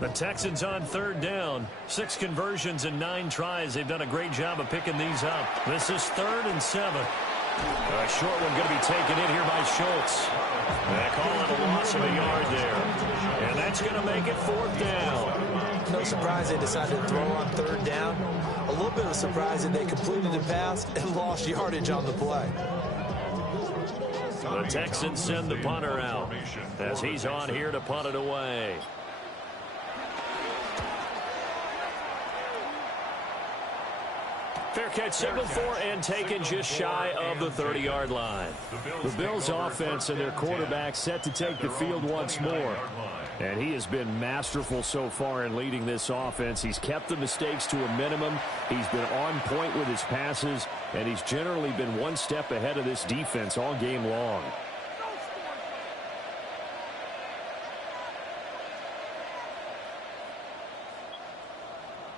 The Texans on 3rd down. 6 conversions and 9 tries. They've done a great job of picking these up. This is 3rd and 7. A short one going to be taken in here by Schultz. They call it a loss of a yard there. And that's going to make it 4th down. No surprise they decided to throw on 3rd down. A little bit of a surprise that they completed the pass and lost yardage on the play. The Texans send the punter out as he's on here to punt it away. Fair catch signaled for and taken just shy of the 30-yard line. The Bills' offense and their quarterback set to take the field once more. And he has been masterful so far in leading this offense. He's kept the mistakes to a minimum. He's been on point with his passes, and he's generally been one step ahead of this defense all game long.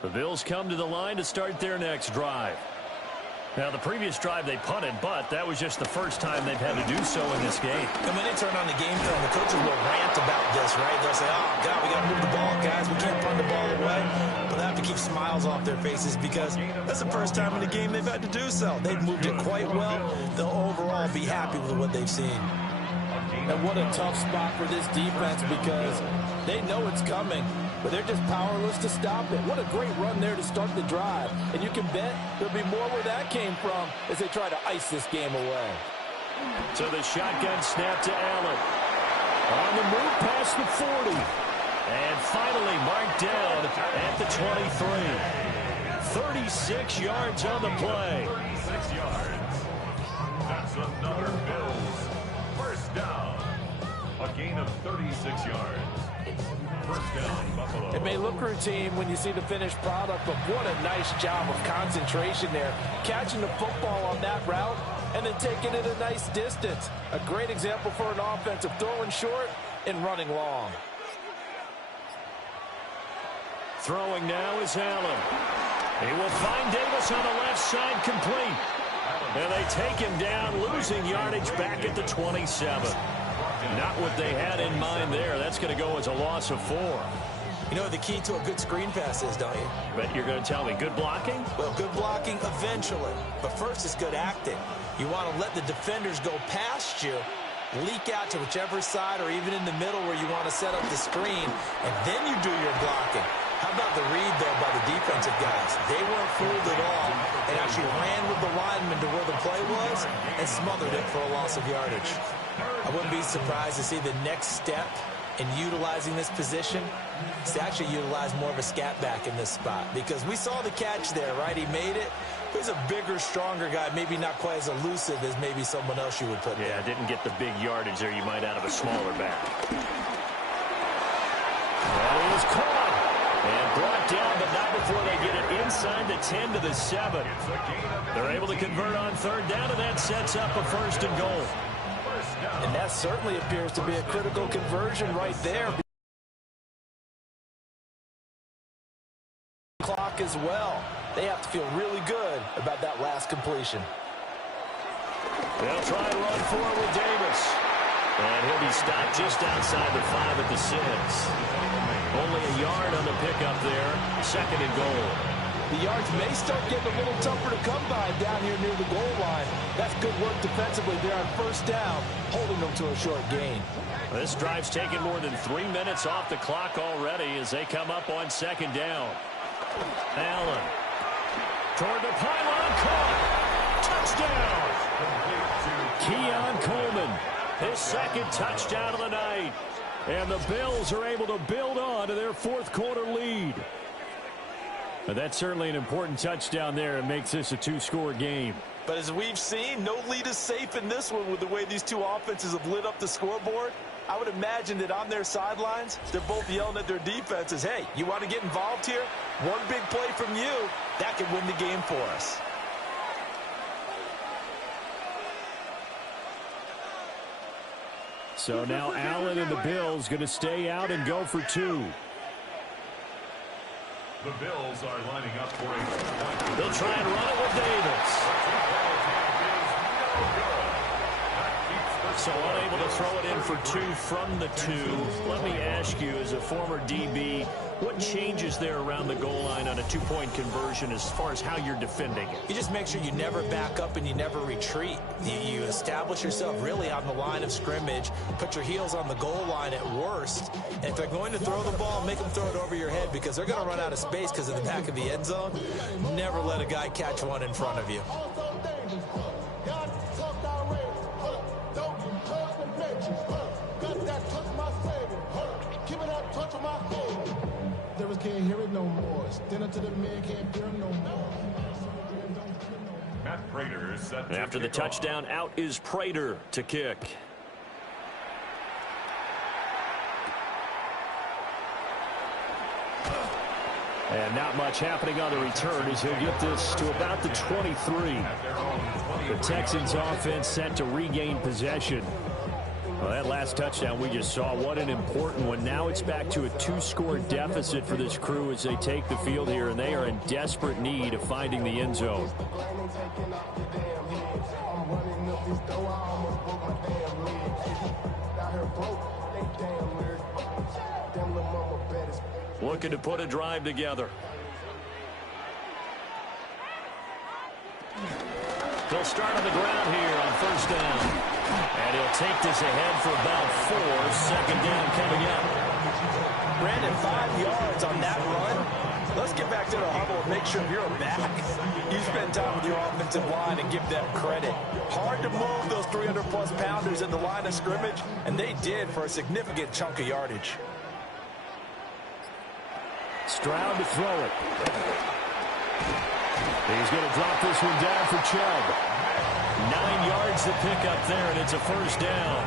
The Bills come to the line to start their next drive. Now, the previous drive they punted, but that was just the first time they've had to do so in this game. And when they turn on the game film, the coaches will rant about this, right? They'll say, oh, God, we got to move the ball, guys. We can't punt the ball away. But they have to keep smiles off their faces because that's the first time in the game they've had to do so. They've moved it quite well. They'll overall be happy with what they've seen. And what a tough spot for this defense because they know it's coming, but they're just powerless to stop it. What a great run there to start the drive. And you can bet there'll be more where that came from as they try to ice this game away. So the shotgun snap to Allen. On the move past the 40. And finally marked down at the 23. 36 yards on the play. 36 yards. That's another Bills first down. A gain of 36 yards. First down, Buffalo. It may look routine when you see the finished product, but what a nice job of concentration there. Catching the football on that route and then taking it a nice distance. A great example for an offense of throwing short and running long. Throwing now is Allen. He will find Davis on the left side, complete. And they take him down, losing yardage back at the 27. Not what they had in mind there. That's going to go as a loss of 4. You know what the key to a good screen pass is, don't you? But you're going to tell me good blocking? Well, good blocking eventually. But first is good acting. You want to let the defenders go past you, leak out to whichever side or even in the middle where you want to set up the screen, and then you do your blocking. How about the read, though, by the defensive guys? They weren't fooled at all and actually ran with the lineman to where the play was and smothered it for a loss of yardage. I wouldn't be surprised to see the next step in utilizing this position is to actually utilize more of a scat back in this spot, because we saw the catch there, right? He made it. He's a bigger, stronger guy, maybe not quite as elusive as maybe someone else you would put there. Yeah, didn't get the big yardage there you might out of a smaller back. That is caught. And brought down, but not before they get it inside the 10 to the 7. They're able to convert on third down, and that sets up a first and goal. And that certainly appears to be a critical conversion right there. Clock as well. They have to feel really good about that last completion. They'll try and run forward with Davis. And he'll be stopped just outside the 5 at the 6. Only a yard on the pickup there. Second and goal. The yards may start getting a little tougher to come by down here near the goal line. That's good work defensively there on first down, holding them to a short gain. This drive's taken more than 3 minutes off the clock already as they come up on second down. Allen toward the pylon, caught. Touchdown. Keon Coleman, his second touchdown of the night. And the Bills are able to build on to their fourth quarter lead. But that's certainly an important touchdown there. It makes this a 2-score game. But as we've seen, no lead is safe in this one with the way these two offenses have lit up the scoreboard. I would imagine that on their sidelines, they're both yelling at their defenses, hey, you want to get involved here? One big play from you, that could win the game for us. So now Allen and the Bills going to stay out and go for 2. The Bills are lining up for a They'll try and run it with Davis. So unable to throw it in for 2 from the 2. Let me ask you, as a former DB, what changes there around the goal line on a 2-point conversion as far as how you're defending it? You just make sure you never back up and you never retreat. You establish yourself really on the line of scrimmage, put your heels on the goal line at worst. And if they're going to throw the ball, make them throw it over your head, because they're going to run out of space because of the back of the end zone. Never let a guy catch one in front of you. Can't hear it no more. Stand up to the man, can't hear him no more. Matt Prater is set to After the touchdown, out is Prater to kick. And not much happening on the return as he'll get this to about the 23. The Texans offense set to regain possession. Well, that last touchdown we just saw, what an important one. Now it's back to a 2-score deficit for this crew as they take the field here, and they are in desperate need of finding the end zone. Looking to put a drive together. They'll start on the ground here on first down. And he'll take this ahead for about 4. Second down coming up. Brandon, 5 yards on that run. Let's get back to the huddle and make sure you're back. You spend time with your offensive line and give them credit. Hard to move those 300-plus pounders in the line of scrimmage, and they did for a significant chunk of yardage. Stroud to throw it. He's going to drop this one down for Chubb. 9 yards to pick up there, and it's a first down.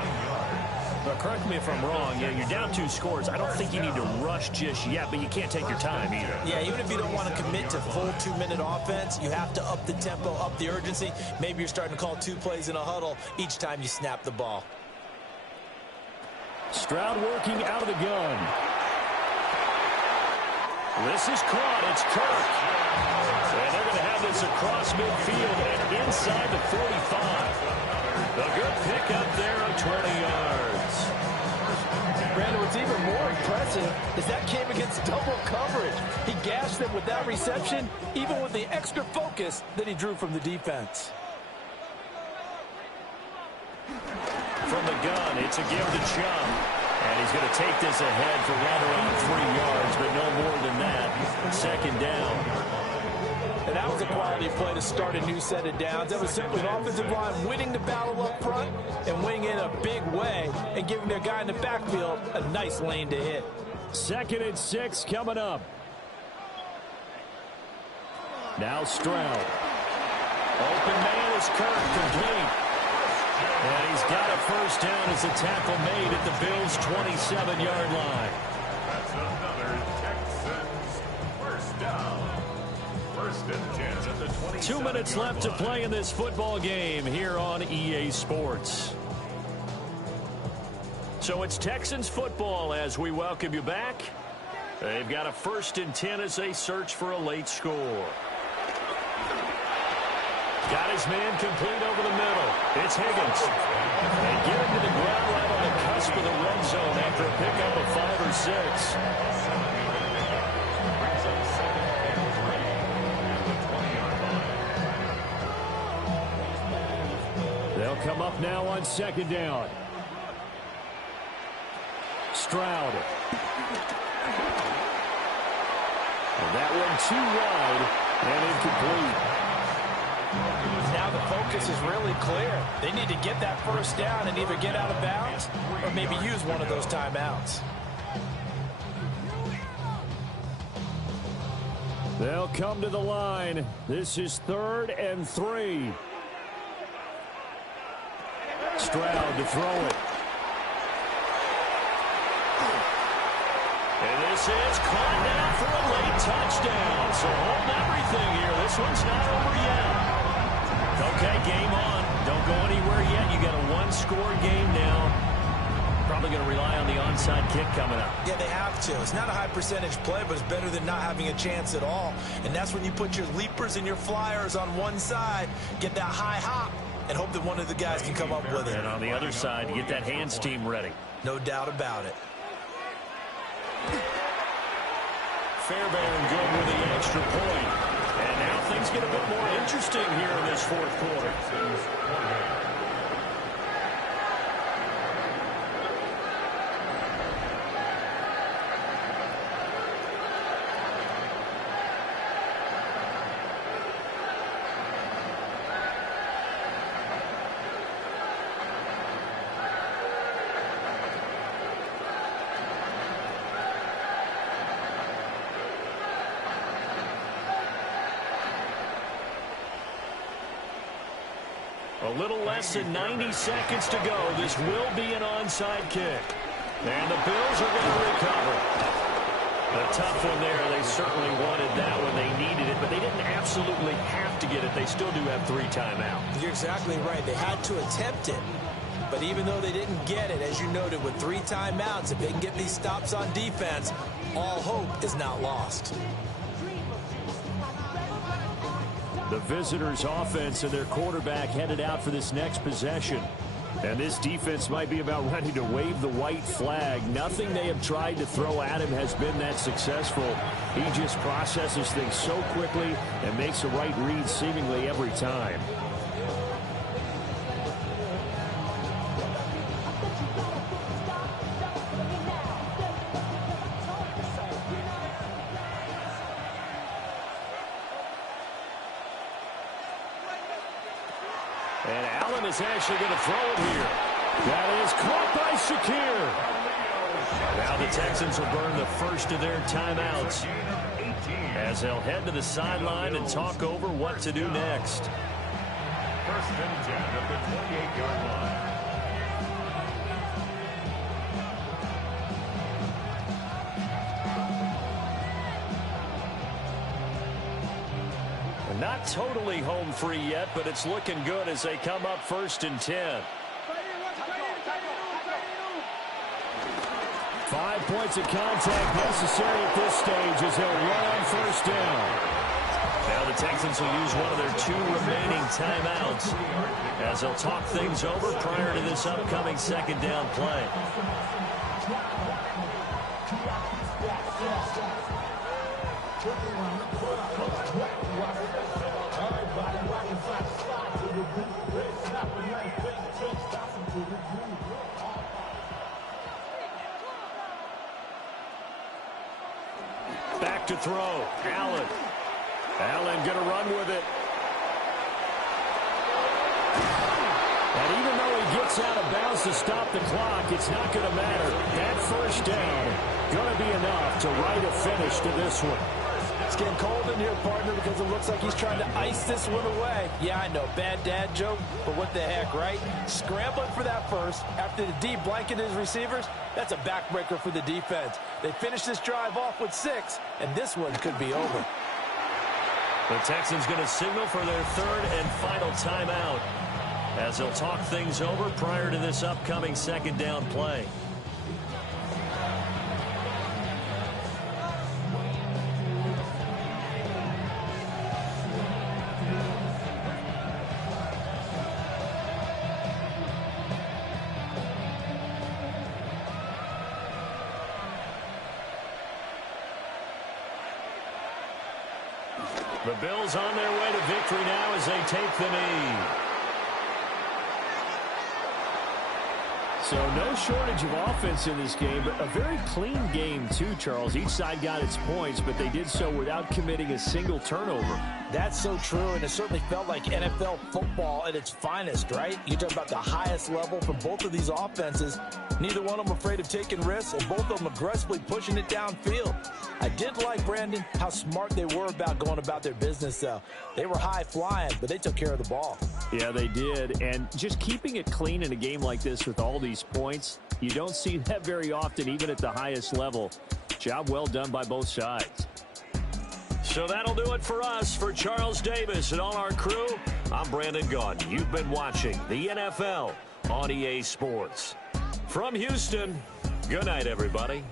But correct me if I'm wrong. Yeah, you're down 2 scores. I don't think you need to rush just yet, but you can't take your time either. Yeah, even if you don't want to commit to full 2-minute offense, you have to up the tempo, up the urgency. Maybe you're starting to call 2 plays in a huddle each time you snap the ball. Stroud working out of the gun. This is caught. It's Kirk. And they're going to have this across midfield and inside the 45. A good pickup there of 20 yards. Brandon, what's even more impressive is that came against double coverage. He gashed them with that reception, even with the extra focus that he drew from the defense. From the gun, it's a give to Chubb. And he's going to take this ahead for right around 3 yards, but no more than that. Second down. And that was a quality play to start a new set of downs. That was simply an offensive line winning the battle up front and winning in a big way and giving their guy in the backfield a nice lane to hit. 2nd and 6 coming up. Now Stroud. Open man is Kirk, complete. And he's got a first down as the tackle made at the Bills' 27-yard line. That's another Texans first down. 1st and 10 at the 27. 2 minutes left to play in this football game here on EA Sports. So it's Texans football as we welcome you back. They've got a 1st and 10 as they search for a late score. Got his man complete over the middle. It's Higgins. They get him to the ground right on the cusp of the red zone after a pickup of 5 or 6. They'll come up now on 2nd down. Stroud. And that one too wide and incomplete. Now the focus is really clear. They need to get that first down and either get out of bounds or maybe use one of those timeouts. They'll come to the line. This is 3rd and 3. Stroud to throw it. And this is caught now for a late touchdown. So hold everything here. This one's not over yet. Okay, game on. Don't go anywhere yet. You got a 1-score game now. Probably going to rely on the onside kick coming up. Yeah, they have to. It's not a high percentage play, but it's better than not having a chance at all. And that's when you put your leapers and your flyers on one side, get that high hop, and hope that one of the guys can come up with it. And on the other side, get that hands team ready. No doubt about it. Fairbairn good with the extra point. And now things get a bit more interesting here in this 4th quarter. A little less than 90 seconds to go. This will be an onside kick. And the Bills are going to recover. A tough one there. They certainly wanted that when they needed it, but they didn't absolutely have to get it. They still do have 3 timeouts. You're exactly right. They had to attempt it. But even though they didn't get it, as you noted, with 3 timeouts, if they can get these stops on defense, all hope is not lost. The visitors' offense and their quarterback headed out for this next possession. And this defense might be about ready to wave the white flag. Nothing they have tried to throw at him has been that successful. He just processes things so quickly and makes the right read seemingly every time. time is actually going to throw it here. That is caught by Shakir. Now the Texans will burn the first of their timeouts as they'll head to the sideline and talk over what to do next. First and 10 at the 28-yard line. Not totally home free yet, but it's looking good as they come up first and 10. 5 points of contact necessary at this stage as they'll run on first down. Now the Texans will use one of their 2 remaining timeouts as they'll talk things over prior to this upcoming second down play. Back to throw. Allen. Allen going to run with it. And even though he gets out of bounds to stop the clock, it's not going to matter. That first down going to be enough to write a finish to this one. It's getting cold in here, partner, because it looks like he's trying to ice this one away. Yeah, I know, bad dad joke, but what the heck, right? Scrambling for that first after the D blanketed his receivers, that's a backbreaker for the defense. They finish this drive off with 6, and this one could be over. The Texans going to signal for their 3rd and final timeout as they'll talk things over prior to this upcoming second down play. The Bills on their way to victory now as they take the knee. So no shortage of offense in this game, but a very clean game too, Charles. Each side got its points, but they did so without committing a single turnover. That's so true, and it certainly felt like NFL football at its finest, right? You talk about the highest level from both of these offenses. Neither one of them afraid of taking risks, and both of them aggressively pushing it downfield. I did like, Brandon, how smart they were about going about their business, though. They were high-flying, but they took care of the ball. Yeah, they did, and just keeping it clean in a game like this with all these points, you don't see that very often, even at the highest level. Job well done by both sides. So that'll do it for us. For Charles Davis and all our crew, I'm Brandon Gaudin. You've been watching the NFL on EA Sports. From Houston, good night, everybody.